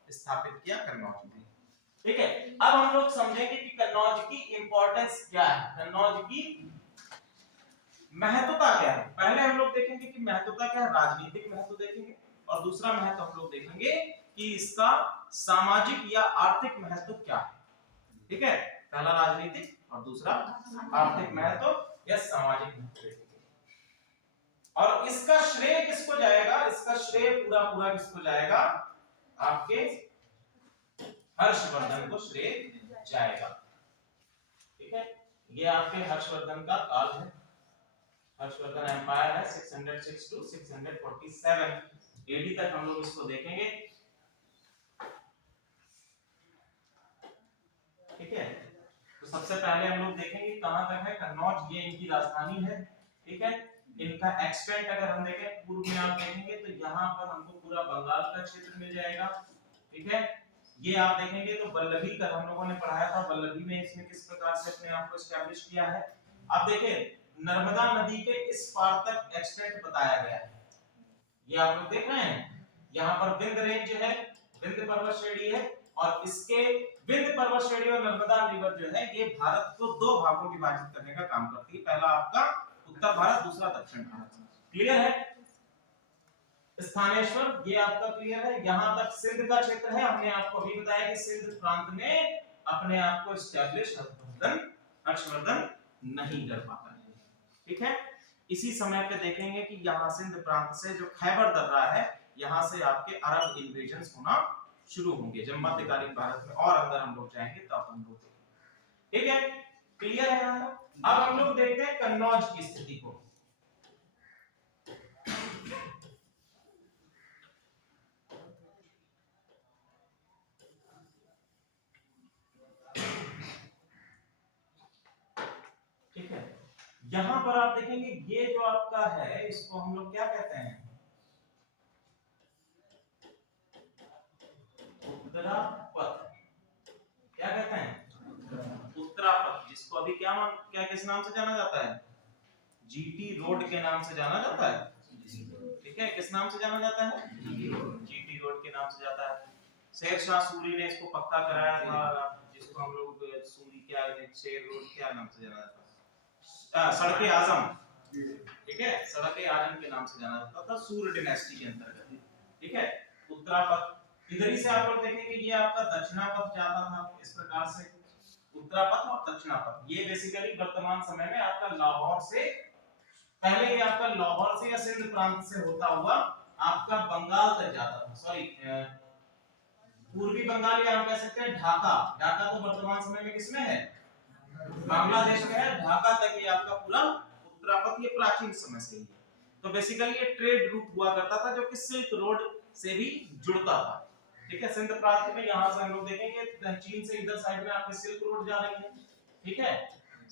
स्थापित किया कन्नौज में, ठीक है। अब हम लोग समझेंगे कि कन्नौज की इंपॉर्टेंस क्या है, कन्नौज की महत्वता क्या है। पहले हम लोग देखेंगे कि महत्वता क्या है, राजनीतिक महत्व देखेंगे, और दूसरा महत्व हम लोग देखेंगे कि इसका सामाजिक या आर्थिक महत्व क्या है, ठीक है। पहला राजनीतिक और दूसरा आर्थिक महत्व या सामाजिक महत्व। और इसका श्रेय किसको जाएगा? इसका श्रेय पूरा किसको जाएगा? आपके हर्षवर्धन को श्रेय जाएगा, ठीक है। ये आपके हर्षवर्धन का काल है, हर्षवर्धन एम्पायर है 606 to 647 एडी तक हम लोग इसको देखेंगे, ठीक है। तो सबसे पहले हम लोग देखेंगे कहां तक है कन्नौज, ये इनकी राजधानी है, ठीक है। इनका एक्सटेंट अगर हम देखें पूर्व में आप देखेंगे तो यहाँ पर हमको पूरा बंगाल का क्षेत्र मिल जाएगा, ठीक है। ये आप देखेंगे तो वल्लभी का हम लोगों ने पढ़ाया था, वल्लभी में इसने किस प्रकार से अपने आप को एस्टैब्लिश किया है। आप देखें नर्मदा नदी के इस पार तक एक्सटेंट बताया गया है, ये आप लोग देख रहे हैं। यहाँ पर विंध्य रेंज है, विंध्य पर्वत श्रेणी है, और इसके विंध्य पर्वत श्रेणी और नर्मदा रिवर जो है ये भारत को दो भागों में विभाजित करने का काम करती है। पहला आपका उत्तर भारत, दूसरा दक्षिण भारत, क्लियर है। स्थानेश्वर ये आपका क्लियर है। यहाँ तक सिंध का क्षेत्र है, हमने आपको अभी बताया कि सिंध प्रांत में अपने आप को एस्टैब्लिश हर्षवर्धन नहीं कर पाता है, ठीक है। इसी समय पे देखेंगे कि यहाँ सिंध प्रांत से जो खैबर दर्रा है, यहाँ से आपके अरब इन्वेजन्स होना शुरू होंगे जब मध्यकालीन भारत में और अंदर हम लोग जाएंगे तब हम लोग, ठीक है, क्लियर है यहाँ तक। अब हम लोग देखते हैं कन्नौज की स्थिति को। ठीक है, यहां पर आप देखेंगे ये जो आपका है इसको हम लोग क्या कहते हैं? उत्तरापथ। क्या कहते हैं? उत्तरापथ, जिसको अभी क्या किस नाम से जाना जाता है? जीटी रोड के नाम से जाना जाता है, ठीक है। किस नाम से जाना जाता है? जीटी रोड के नाम से जाता है। शेरशाह सूरी ने इसको पक्का कराया था, जिसको हम लोग सूरी क्या शेर रोड क्या नाम से जाना जाता है? सड़के आजम, ठीक है, सड़के आजम के नाम से जाना जाता था सूर्य डायनेस्टी के अंतर्गत, ठीक है। उत्तरापथ इधर ही से आप लोग देखेंगे ये आपका दक्षिणापथ जाता था इस प्रकार से, उत्तरापथ और दक्षिणापथ। ये बेसिकली वर्तमान समय में आपका लाहौर से, पहले ये आपका लाहौर से या सिंध प्रांत से होता हुआ आपका बंगाल तक जाता था, सॉरी पूर्वी बंगाल या हम कह सकते हैं ढाका। ढाका तो वर्तमान समय में किसमें है? बांग्लादेश में है। ढाका तक ये आपका पूरा उत्तरापथ ये प्राचीन समय से ही। तो बेसिकली ये ट्रेड रूट हुआ करता था जो कि सिल्क रोड से भी जुड़ता था, ठीक है। सिंध प्रांत में यहाँ से हम लोग देखेंगे चीन से इधर साइड में आपकी सिल्क रोड जा रही है, ठीक है,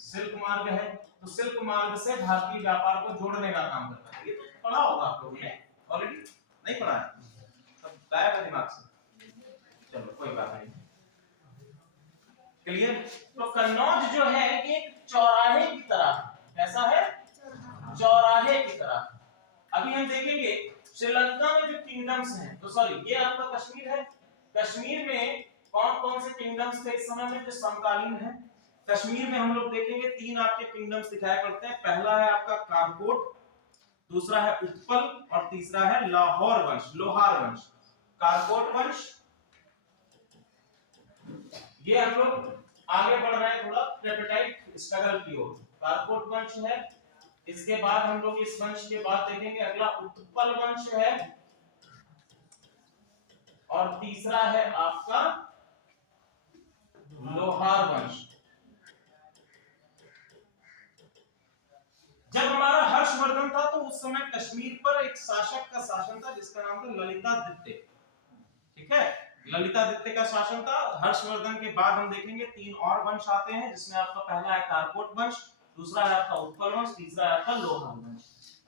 सिल्क मार्ग है। तो सिल्क मार्ग से भारतीय व्यापार को जोड़ने का काम करता है। ये तो पढ़ा होगा आप लोगों ने ऑलरेडी, नहीं पढ़ा है? सब गायब है दिमाग से, चलो कोई बात नहीं, क्लियर। तो कन्नौज जो है ये एक चौराहे की तरह, कैसा है? चौराहे की तरह। अभी हम देखेंगे श्रीलंका में जो किंगडम्स हैं, तो सॉरी ये आपका कश्मीर है। कश्मीर में कौन कौन से किंगडम्स थे इस समय में जो समकालीन है? कश्मीर में हम लोग देखेंगे तीन आपके किंगडम्स दिखाई पड़ते हैं। पहला है आपका कारकोट, दूसरा है उत्पल और तीसरा है लाहौर वंश, लोहार वंश। कारकोट वंश, ये हम लोग आगे बढ़ रहे हैं थोड़ा ट्रिपेटाइट स्ट्रगल की ओर। कारकोट वंश है, इसके बाद हम लोग इस वंश के बाद देखेंगे अगला उत्पल वंश है, और तीसरा है आपका लोहार वंश। जब हमारा हर्षवर्धन था तो उस समय कश्मीर पर एक शासक का शासन था जिसका नाम था ललितादित्य। ठीक है, ललितादित्य का शासन था। हर्षवर्धन के बाद हम देखेंगे 3 और वंश आते हैं, जिसमें आपका पहला है कारकोट वंश, दूसरा है आपका उत्पल वंश, तीसरा है आपका लोहार वंश।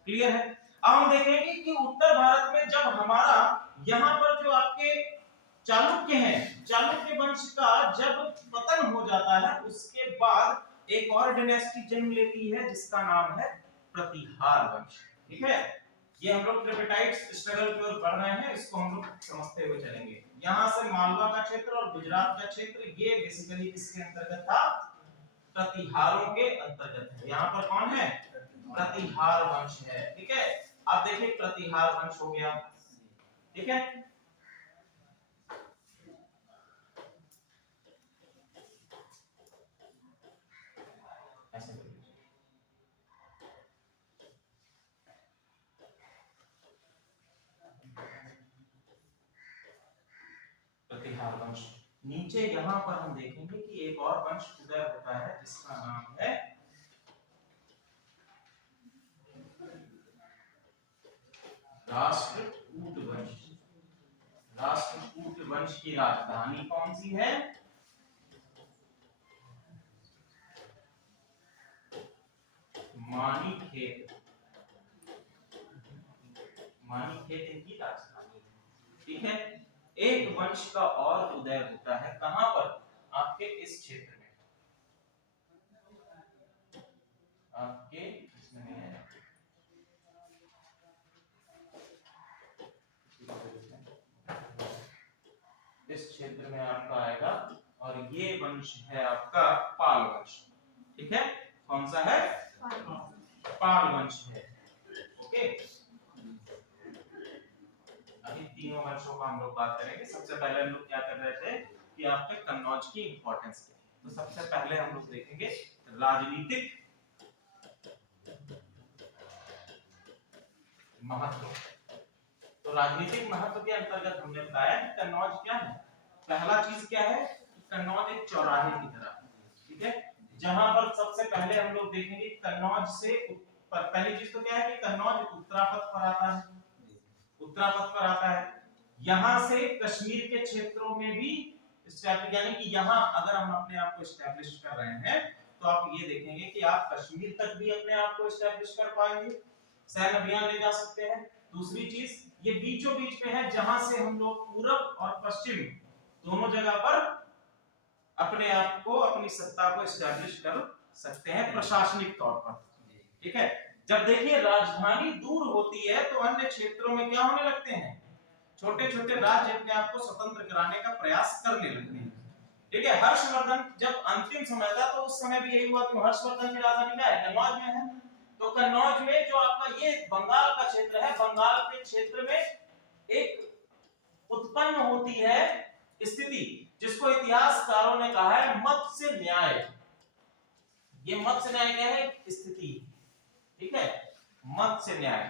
क्लियर है? अब हम देखेंगे कि उत्तर भारत में जब हमारा यहाँ पर जो आपके चालुक्य हैं, चालुक्य वंश का जब पतन हो जाता है उसके बाद एक और डायनेस्टी जन्म लेती है जिसका नाम है प्रतिहार वंश। ठीक है, ये हम लोग ट्रिपेटाइट स्ट्रगल की ओर बढ़ रहे हैं, इसको हम लोग समझते हुए चलेंगे। यहाँ से मालवा का क्षेत्र और गुजरात का क्षेत्र ये बेसिकली किसके अंतर्गत था? प्रतिहारों के अंतर्गत है। यहाँ पर कौन है? प्रतिहार वंश है। ठीक है, अब देखिए प्रतिहार वंश हो गया। ठीक है, ऐसे प्रतिहार वंश। नीचे यहाँ पर हम देखेंगे कि एक और वंश उदय होता है जिसका नाम है राष्ट्रकूट वंश। राष्ट्रकूट वंश की राजधानी कौन सी है? मानीखेत। मानीखेत इनकी राजधानी है। ठीक है, एक वंश का और उदय होता है कहां पर? आपके इस क्षेत्र में, आपके इसमें है इस क्षेत्र में आपका आएगा, और ये वंश है आपका पाल वंश। ठीक है, कौन सा है? पाल वंश है। ओके, अभी तीनों वंशों का हम लोग बात करेंगे। सबसे पहले हम लोग क्या कर रहे थे कि आपके कन्नौज की इंपॉर्टेंस क्या है। तो सबसे पहले हम लोग देखेंगे राजनीतिक महत्व। तो राजनीतिक महत्व के अंतर्गत हमने बताया कि कन्नौज क्या है। पहला चीज क्या है? कन्नौज एक चौराहे की तरह है। ठीक है, जहां पर सबसे पहले हम लोग देखेंगे कन्नौज से पहली चीज तो क्या है कि कन्नौज उत्तरापथ पर आता है। उत्तरापथ पर आता है, यहां से कश्मीर के क्षेत्रों में भी यानी कि यहां अगर हम अपने आप को एस्टैब्लिश कर रहे हैं तो आप ये देखेंगे कि आप कश्मीर तक भी अपने आप को एस्टैब्लिश कर पाएंगे, सैन्य अभियान ले जा सकते हैं। दूसरी चीज, ये बीचों बीच पे है जहां से हम लोग पूरब और पश्चिम दोनों जगह पर अपने आप को, अपनी सत्ता को एस्टैब्लिश कर सकते हैं प्रशासनिक तौर पर। ठीक है, जब देखिए राजधानी दूर होती है तो अन्य क्षेत्रों में क्या होने लगते हैं? छोटे छोटे राज्य अपने आप को स्वतंत्र कराने का प्रयास करने लगते हैं। ठीक है, हर्षवर्धन जब अंतिम समय था तो उस समय भी यही हुआ कि हर्षवर्धन की राजधानी क्या है? कन्नौज में है। तो कन्नौज में जो आपका ये बंगाल का क्षेत्र है, बंगाल के क्षेत्र में एक उत्पन्न होती है स्थिति जिसको इतिहासकारों ने कहा है मत्स्य न्याय। ये मत्स्य न्याय क्या है? स्थिति। ठीक है, मत्स्य न्याय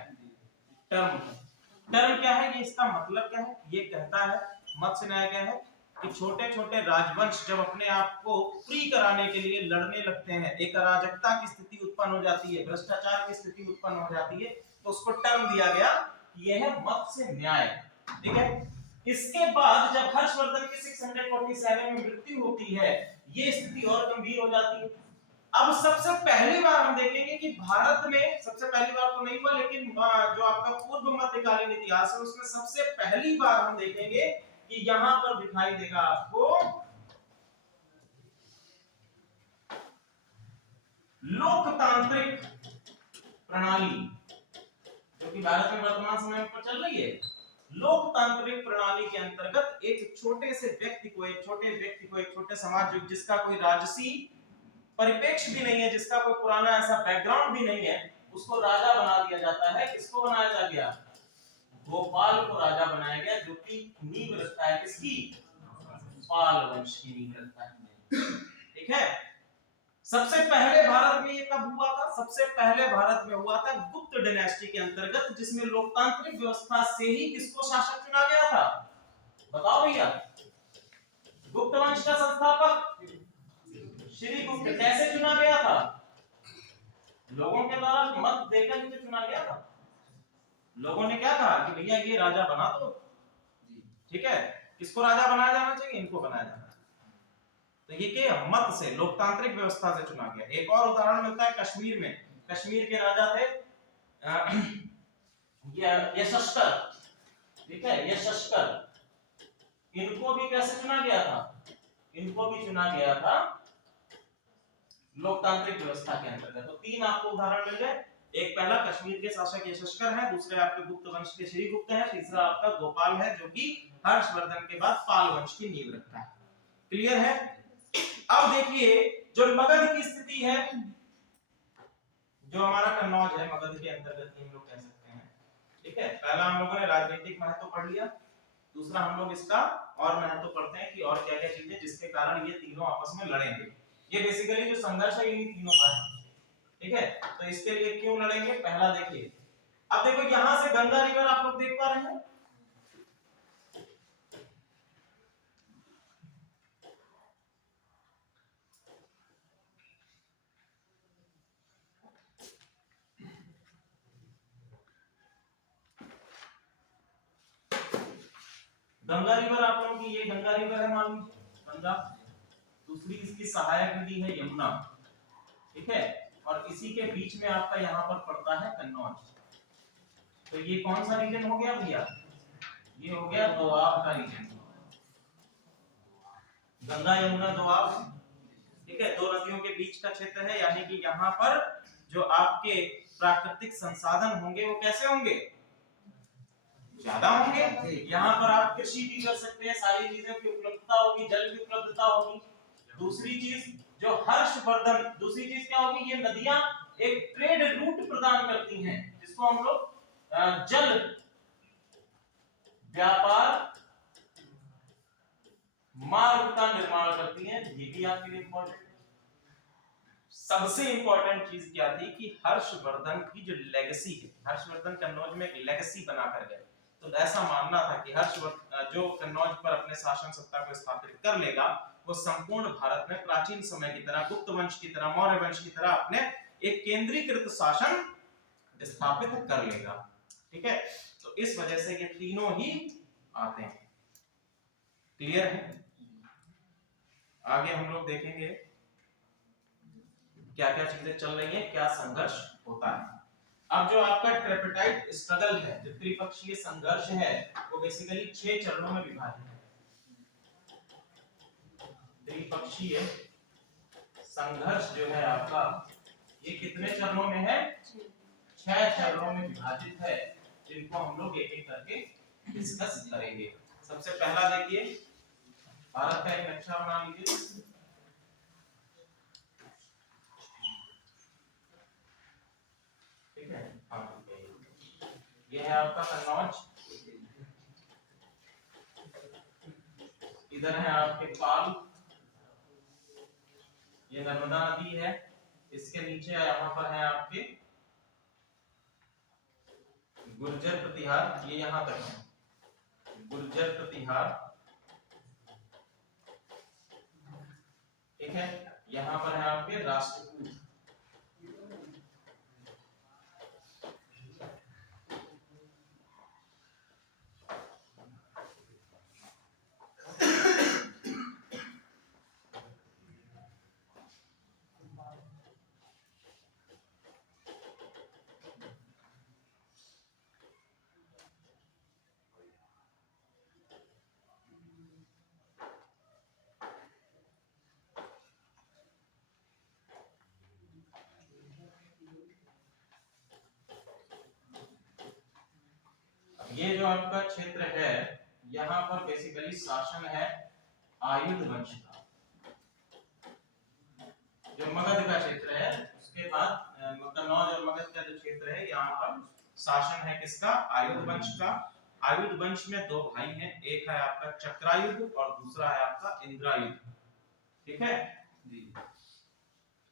टर्म क्या है? ये इसका मतलब क्या है? ये कहता है मत्स्य न्याय क्या है कि छोटे छोटे राजवंश जब अपने आप को फ्री कराने के लिए लड़ने लगते हैं, एक अराजकता की स्थिति उत्पन्न हो जाती है, भ्रष्टाचार की स्थिति उत्पन्न हो जाती है, तो उसको टर्म दिया गया कि यह है मत्स्य न्याय। ठीक है, इसके बाद जब हर्षवर्धन की 647 में मृत्यु होती है, ये स्थिति और गंभीर हो जाती है। अब सबसे पहली बार हम देखेंगे कि भारत में, सबसे पहली बार तो नहीं हुआ लेकिन जो आपका पूर्व मध्यकालीन इतिहास है उसमें सबसे पहली बार हम देखेंगे कि यहां पर दिखाई देगा आपको लोकतांत्रिक प्रणाली, जो कि भारत में वर्तमान समय पर चल रही है। लोकतांत्रिक प्रणाली के अंतर्गत एक छोटे से व्यक्ति को, एक छोटे समाज जिसका कोई राजसी परिपेक्ष भी नहीं है, जिसका कोई पुराना ऐसा बैकग्राउंड भी नहीं है, उसको राजा बना दिया जाता है। किसको बनाया गया? गोपाल को राजा बनाया गया, जो कि नींव रखता है किसकी? पाल वंश की नींव रखता है। ठीक है। सबसे पहले भारत में ये कब हुआ था? सबसे पहले भारत में हुआ था गुप्त डायनेस्टी के अंतर्गत, जिसमें लोकतांत्रिक व्यवस्था से ही किसको शासक चुना गया था? बताओ भैया। गुप्त वंश का संस्थापक श्री गुप्त कैसे चुना गया था? लोगों के द्वारा मत देकर के चुना गया था। लोगों ने क्या कहा कि भैया ये राजा बना दो। ठीक है। किसको राजा बनाया जाना चाहिए? इनको बनाया जाना चाहिए। तो ये के मत से, लोकतांत्रिक व्यवस्था से चुना गया। एक और उदाहरण मिलता है कश्मीर में। कश्मीर के राजा थे यशस्कर। ठीक है, यशस्कर। इनको भी कैसे चुना गया था? इनको भी चुना गया था लोकतांत्रिक व्यवस्था के अंतर्गत। तो तीन आपको उदाहरण मिल गए। एक पहला कश्मीर के शासक यशस्कर है, दूसरे आपके गुप्त वंश के श्री गुप्त है, तीसरा आपका गोपाल है, जो कि हर्षवर्धन के बाद पाल वंश की नींव रखता है। क्लियर है? अब देखिए जो मगध की स्थिति है, जो हमारा कन्नौज है, मगध के अंतर्गत हम लोग कह सकते हैं। ठीक है। पहला हम लोगों ने राजनीतिक महत्व पढ़ लिया, दूसरा हम लोग इसका और महत्व पढ़ते हैं कि और क्या क्या चीजें जिसके कारण ये तीनों आपस में लड़ेंगे। ये बेसिकली जो संघर्ष है इन्हीं तीनों का है। ठीक है। तो इसके लिए क्यों लड़ेंगे? पहला देखिए, अब देखो यहां से गंगा रिवर आप लोग देख पा रहे हैं। गंगा रिवर आप लोगों की, ये गंगा रिवर है मान लीजिए, गंगा। दूसरी इसकी सहायक नदी है यमुना। ठीक है। और इसी के बीच में आपका यहाँ पर पड़ता है कन्नौज। तो ये कौन सा रीजन हो गया भैया? ये हो गया दोआब का रीजन। गंगा यमुना दोआब। ठीक है। दो नदियों के बीच का क्षेत्र है, यानी कि यहाँ पर जो आपके प्राकृतिक संसाधन होंगे वो कैसे होंगे? ज्यादा होंगे। यहाँ पर आप कृषि भी कर सकते हैं, सारी चीजों की उपलब्धता होगी, जल की उपलब्धता होगी। दूसरी चीज जो हर्षवर्धन, दूसरी चीज क्या होगी? ये नदियां एक ट्रेड रूट प्रदान करती हैं, जिसको हम लोग जल व्यापार मार्ग का निर्माण करती हैं। ये भी आपके लिए इंपॉर्टेंट है। सबसे इंपॉर्टेंट चीज क्या थी कि हर्षवर्धन की जो लेगेसी है, हर्षवर्धन कन्नौज में एक लेगेसी बनाकर गए। तो ऐसा मानना था कि हर्षवर्धन जो कन्नौज पर अपने शासन सत्ता को स्थापित कर लेगा, वो संपूर्ण भारत में प्राचीन समय की तरह, गुप्त वंश की तरह, मौर्य वंश की तरह अपने एक केंद्रीकृत शासन स्थापित कर लेगा। ठीक है। तो इस वजह से ये तीनों ही आते हैं। क्लियर है? आगे हम लोग देखेंगे क्या क्या चीजें चल रही हैं, क्या संघर्ष होता है। अब जो आपका ट्रिपाइट स्ट्रगल है, जो त्रिपक्षीय संघर्ष है, वो बेसिकली 6 चरणों में विभाजित है। त्रिपक्षीय संघर्ष जो है आपका, ये कितने चरणों में है? 6 चरणों में विभाजित है, जिनको हम लोग एक एक करके डिस्कस करेंगे। सबसे पहला देखिए, भारत का एक नक्शा बना लीजिए। ठीक है। ये है आपका कन्नौज, इधर है आपके पाल, ये नर्मदा नदी है, इसके नीचे यहाँ पर है आपके गुर्जर प्रतिहार, ये यहाँ तक है गुर्जर प्रतिहार। ठीक है। यहाँ पर है आपके राष्ट्रकूट। ये जो आपका क्षेत्र है, यहाँ पर बेसिकली शासन है आयुध वंश का। जो मगध का क्षेत्र है, उसके बाद कन्नौज और मगध का जो क्षेत्र यहाँ पर शासन है किसका? आयुध वंश का। आयुध वंश में दो भाई हैं, एक है आपका चक्रायुध और दूसरा है आपका इंद्रायुध। ठीक है जी।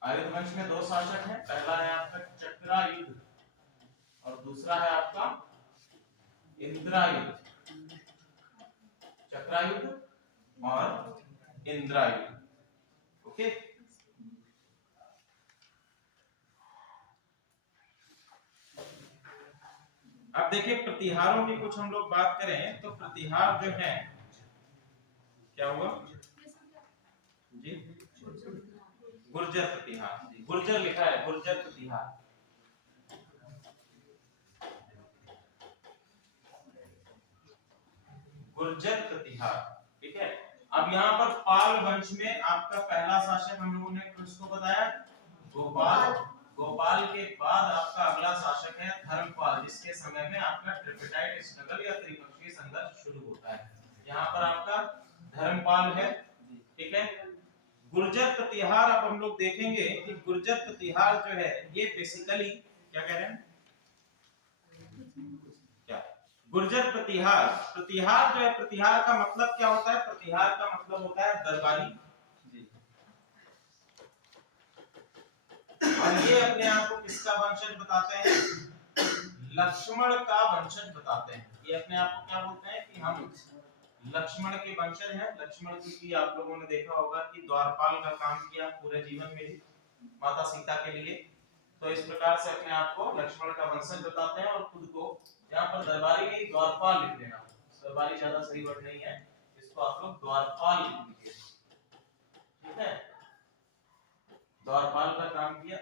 आयुध वंश में दो शासक हैं, पहला है आपका चक्रायुध और दूसरा है आपका इंद्रायुध। चक्रायुध और इंद्रायुध। ओके अब देखिए प्रतिहारों की कुछ हम लोग बात करें तो प्रतिहार जो है क्या हुआ जी? गुर्जर प्रतिहार। गुर्जर लिखा है, गुर्जर प्रतिहार। गुर्जर प्रतिहार। ठीक है अब यहाँ पर पाल वंश में आपका पहला शासक हम लोगों ने किसको बताया? गोपाल। गोपाल के बाद आपका अगला शासक है धर्मपाल, जिसके समय में आपका ट्रिपिटाइट स्ट्रगल या त्रिपक्षीय संघर्ष शुरू होता है। यहाँ पर आपका धर्मपाल है। ठीक है गुर्जर प्रतिहार अब हम लोग देखेंगे कि गुर्जर प्रतिहार जो है ये बेसिकली क्या कह रहे हैं? क्या गुर्जर प्रतिहार? प्रतिहार जो है, प्रतिहार का मतलब क्या होता है? प्रतिहार का मतलब होता है दरबारी। और ये अपने आप को किसका वंशज बताते हैं? लक्ष्मण का वंशज बताते हैं। ये अपने आप को क्या बोलते हैं कि हम लक्ष्मण के वंशज हैं। लक्ष्मण क्योंकि आप लोगों ने देखा होगा कि द्वारपाल का काम किया पूरे जीवन में ही माता सीता के लिए, तो इस प्रकार से अपने आप को लक्ष्मण का वंशज बताते हैं और खुद को यहाँ पर दरबारी नहीं द्वारपाल लिख देना। दरबारी ज्यादा सही वर्ड नहीं है, इसको आप लोग द्वारपाल लिख लीजिए। ठीक है द्वारपाल का काम किया।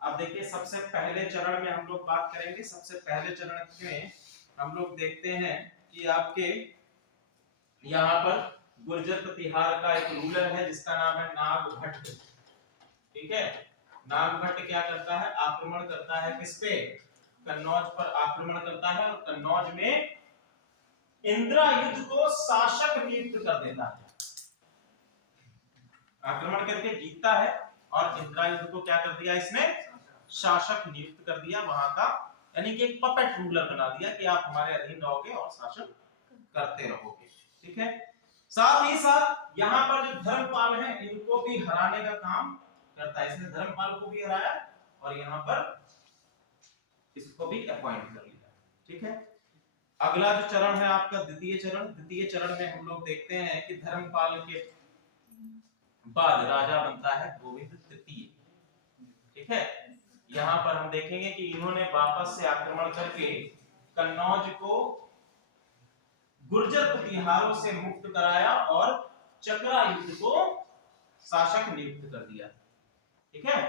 अब देखिए सबसे पहले चरण में हम लोग बात करेंगे। सबसे पहले चरण में हम लोग देखते हैं कि आपके यहाँ पर गुर्जर प्रतिहार का एक रूलर है जिसका नाम है नागभट्ट। ठीक है नागभट्ट क्या करता है? आक्रमण करता है किस पे? कन्नौज पर आक्रमण करता है और कन्नौज में इंद्रायुध को शासक नियुक्त कर देता है। आक्रमण करके जीतता है और इंद्रायुध को क्या कर दिया इसने? शासक नियुक्त कर दिया वहां का, यानी कि एक पपेट रूलर बना दिया कि आप हमारे अधीन रहोगे और शासन करते रहोगे। ठीक है साथ ही साथ यहाँ पर जो धर्मपाल है इनको भी हराने का काम करता है। इसने धर्मपाल को भी हराया और यहाँ पर इसको भी अपॉइंट कर लिया। ठीक है अगला जो चरण है आपका द्वितीय चरण। द्वितीय चरण में हम लोग देखते हैं कि धर्मपाल के बाद राजा बनता है गोविंद तृतीय। ठीक है यहाँ पर हम देखेंगे कि इन्होंने वापस से आक्रमण करके कन्नौज को गुर्जर प्रतिहारों से मुक्त कराया और चक्रायुध को शासक नियुक्त कर दिया। ठीक है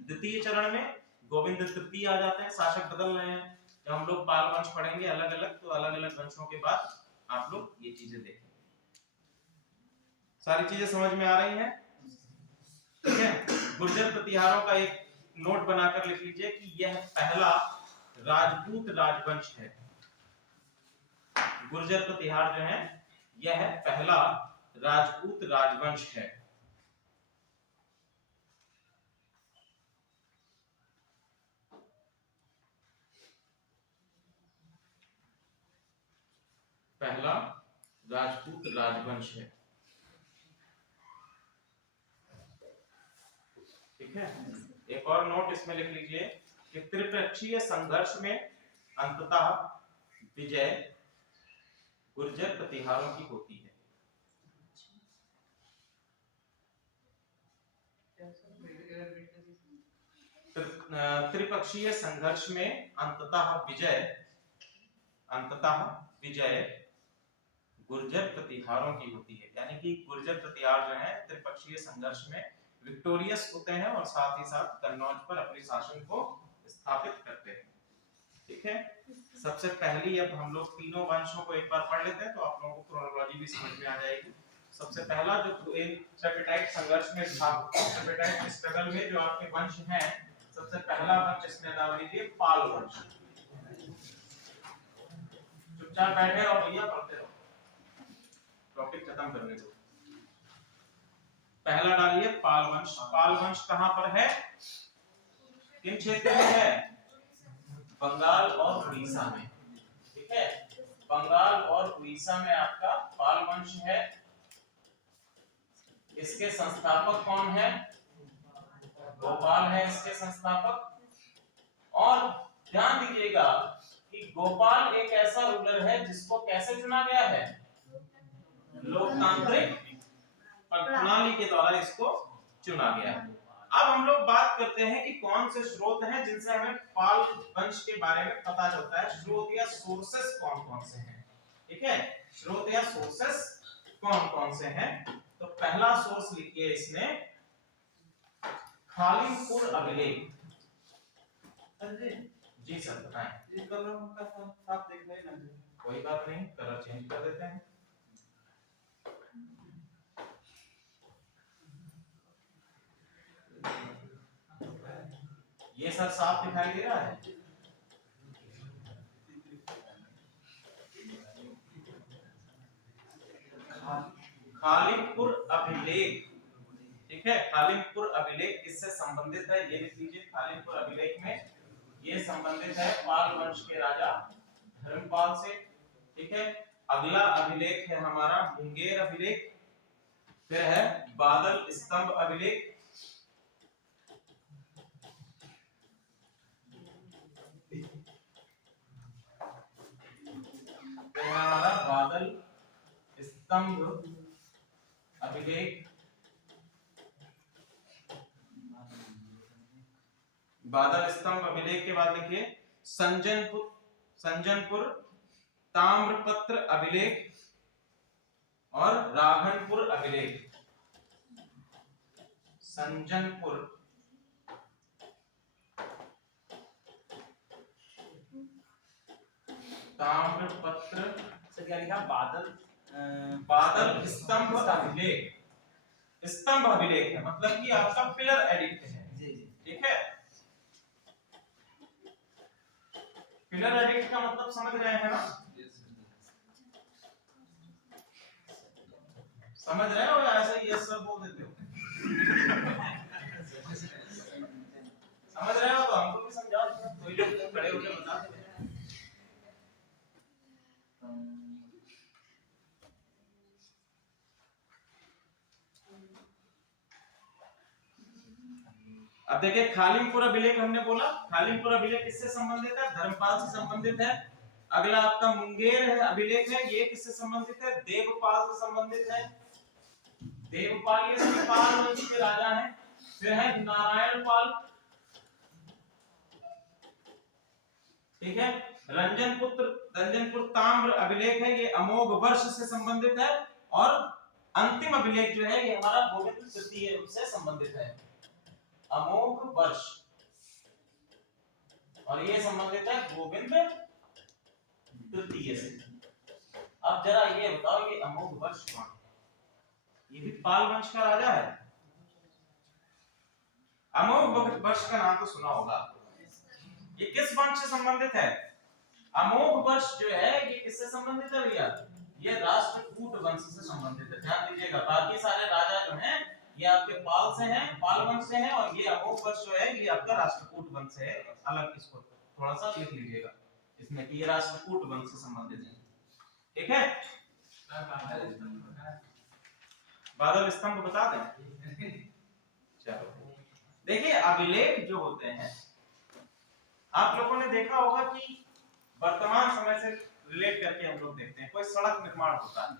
द्वितीय चरण में गोविंद तृतीय आ जाते हैं, शासक बदल रहे हैं। जब हम लोग पाल वंश पढ़ेंगे अलग अलग तो अलग अलग वंशों के बाद आप लोग ये चीजें देखेंगे। सारी चीजें समझ में आ रही हैं? ठीक है गुर्जर प्रतिहारों का एक नोट बनाकर लिख लीजिए कि यह पहला राजपूत राजवंश है। गुर्जर प्रतिहार जो है यह पहला राजपूत राजवंश है। पहला राजपूत राजवंश है। ठीक है एक और नोट इसमें लिख लीजिए कि त्रिपक्षीय संघर्ष में अंततः विजय गुर्जर प्रतिहारों की होती है। त्रिपक्षीय संघर्ष में अंततः विजय गुर्जर प्रतिहारों की होती है। यानी कि गुर्जर प्रतिहार जो है त्रिपक्षीय संघर्ष में विक्टोरियस होते हैं और साथ ही साथ कन्नौज पर अपने शासन को स्थापित करते हैं। ठीक है सबसे पहली अब हम लोग तीनों वंशों को एक बार पढ़ लेते हैं तो आप लोगों को क्रोनोलॉजी भी समझ में आ जाएगी। सबसे पहला जो ट्रिपिटाइट संघर्ष में था, ट्रिपिटाइट स्ट्रगल में जो आपके वंश हैं, सबसे पहला वंश इसमें नाम लीजिए पाल वंश। चुपचाप बैठे रहो भैया, पढ़ते रहो, टॉपिक खत्म करने दो। पहला डालिए पाल वंश। पाल वंश कहां पर है? किन क्षेत्र में है? बंगाल और उड़ीसा में, ठीक है। बंगाल और उड़ीसा में आपका पाल वंश है। इसके संस्थापक कौन है? गोपाल है इसके संस्थापक। और ध्यान दीजिएगा कि गोपाल एक ऐसा रूलर है जिसको कैसे चुना गया है? लोकतांत्रिक प्रणाली के द्वारा इसको चुना गया है। अब हम लोग बात करते हैं कि कौन से स्रोत हैं जिनसे हमें पाल वंश के बारे में पता चलता है। स्रोत या सोर्सेस कौन कौन से हैं, ठीक है। स्रोत या सोर्सेस कौन कौन से हैं? तो पहला सोर्स लिखिए इसमें खालिमपुर अभिलेख। जी सर बताएं। ये कलर का आप देख रहे हैं ना? कोई बात नहीं, कलर चेंज कर देते हैं। ये सर साफ दिखाई दे रहा है। खालिमपुर अभिलेख, ठीक है। खालिमपुर अभिलेख किससे संबंधित है? ये लिख लीजिए। खालिमपुर अभिलेख में ये संबंधित है पाल वंश के राजा धर्मपाल से, ठीक है। अगला अभिलेख है हमारा मुंगेर अभिलेख, फिर है बादल स्तंभ अभिलेख, फिर है हमारा बादल स्तंभ अभिलेख। बादल स्तंभ अभिलेख के बाद लिखिए संजनपुर ताम्रपत्र अभिलेख और राघनपुर अभिलेख। संजनपुर ताम्रपत्र सर क्या लिखा? बादल स्तंभ अभिलेख। स्तंभ अभिलेख है मतलब कि आपका पिलर एडिक्ट है, जी जी, ठीक है। पिलर एडिक्ट का मतलब समझ रहे हैं ना? समझ रहे हो या ऐसे ही यस सर बोल देते हो? समझ रहे हो तो हमको भी समझाओ। कोई लोग खड़े होकर बता दे। अब देखिए खालिमपुर अभिलेख हमने बोला। खालिमपुर अभिलेख किससे संबंधित है? धर्मपाल से संबंधित है। अगला आपका मुंगेर है अभिलेख है, ये किससे संबंधित है? देवपाल से संबंधित है। देवपाल ये सभी पाल वंश के राजा हैं। फिर है नारायण पाल, ठीक है। रंजनपुर ताम्र अभिलेख है, ये अमोघ वर्ष से संबंधित है। और अंतिम अभिलेख जो है ये हमारा गोविंद तृतीय से संबंधित है, अमोघ वर्ष। और ये संबंधित है गोविंद तृतीय से। अब जरा ये बताओ ये अमोघ वर्ष कौन है? ये भी पाल वंश का राजा है। अमोघ वर्ष का नाम तो सुना होगा। ये किस वंश से संबंधित है? अमोघ वर्ष जो है ये किससे संबंधित है भैया? ये राष्ट्रकूट वंश से संबंधित है। ध्यान दीजिएगा बाकी सारे राजा जो हैं ये आपके पाल से हैं, पाल वंश से हैं। और ये अमोघ वर्ष जो है ये आपका राष्ट्रकूट वंश से है। अलग इसको थोड़ा सा लिख लीजिएगा इसमें कि ये राष्ट्रकूट वंश से संबंधित है, ठीक है। बादल स्तंभ बता दें। चलो देखिए अभिलेख जो होते हैं आप लोगों ने देखा होगा कि वर्तमान समय से रिलेट करके हम लोग देखते हैं। कोई सड़क निर्माण होता है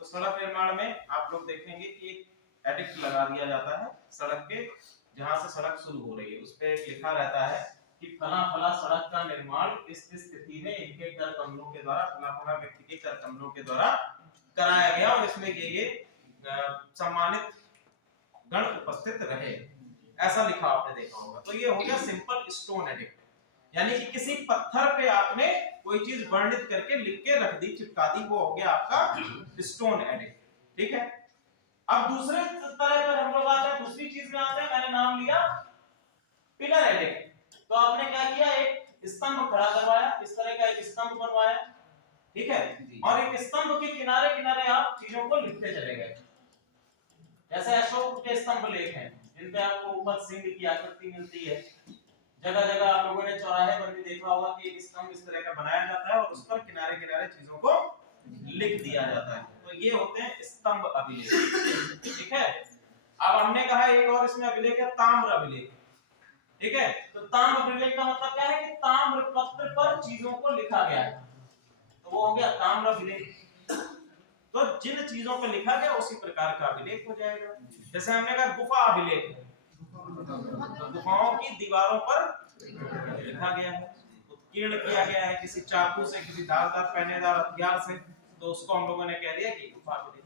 तो सड़क निर्माण में आप लोग देखेंगे कि एक एडिक्ट लगा दिया जाता है सड़क के, जहां से सड़क शुरू हो रही है उस पे लिखा रहता है कि फला फला सड़क का निर्माण इस स्थिति में इनके कर कमलों के द्वारा फला फला व्यक्ति के कर कमलों के द्वारा कराया गया और इसमें ये सम्मानित गण उपस्थित रहे, ऐसा लिखा आपने देखा होगा। तो ये हो गया सिंपल स्टोन एडिक्ट, यानी कि किसी पत्थर पे आपने कोई चीज वर्णित करके लिख के रख दी, चिपका दी, वो हो गया आपका स्टोन एडिक्ट, ठीक है। अब दूसरे तरह पर हम लोग आते हैं, दूसरी चीज में आते हैं। मैंने नाम लिया पिलर एडिक्ट। तो आपने क्या किया? एक स्तंभ खड़ा करवाया, इस तरह का एक स्तंभ बनवाया, ठीक है। और एक स्तंभ के किनारे किनारे आप चीजों को लिखते चले गए। जैसे अशोक के स्तंभ लेख हैं जिन पे आपको ऊपर सिंह की आकृति मिलती है। जगह जगह आप लोगों ने चौराहे पर भी देखा होगा कि एक स्तंभ इस तरह का बनाया जाता है और उस पर किनारे किनारे चीजों को लिख दिया जाता है। तो ये होते हैं स्तंभ अभिलेख। ठीक है, अब हमने कहा एक और इसमें अभिलेख है ताम्र अभिलेख। ठीक है, तो ताम्र अभिलेख का मतलब क्या है कि ताम्र पत्र पर चीजों को लिखा गया है, तो वो हो गया ताम्र अभिलेख। तो जिन चीजों पर लिखा गया उसी प्रकार का अभिलेख हो जाएगा। जैसे हमने कहा गुफा अभिलेख है, तो गुफाओं की दीवारों पर लिखा गया है, उत्कीर्ण किया गया है किसी चाकू से, किसी धारदार पैनेदार हथियार से, तो उसको हम लोगों ने कह दिया कि गुफा अभिलेख।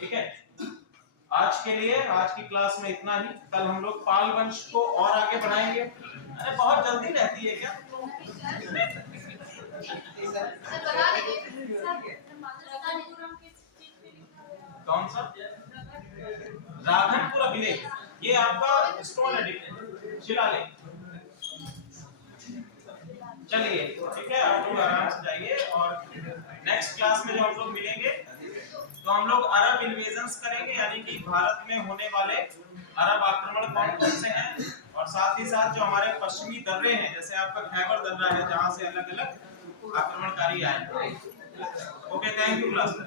ठीक है, आज के लिए आज की क्लास में इतना ही। कल हम लोग पाल वंश को और आगे बढ़ाएंगे। अरे बहुत जल्दी रहती है क्या? कौन सा? राधनपुर अभिलेख, ये आपका स्टोन एडिक्ट शिलालेख। चलिए ठीक है, आप लोग आराम से जाइए और नेक्स्ट क्लास में जो हम लोग मिलेंगे तो हम लोग अरब इन्वेजन्स करेंगे, यानी कि भारत में होने वाले अरब आक्रमण कौन कौन से हैं, और साथ ही साथ जो हमारे पश्चिमी दर्रे हैं, जैसे आपका खैबर दर्रा है जहां से अलग अलग आक्रमणकारी आए। Okay, thank you class.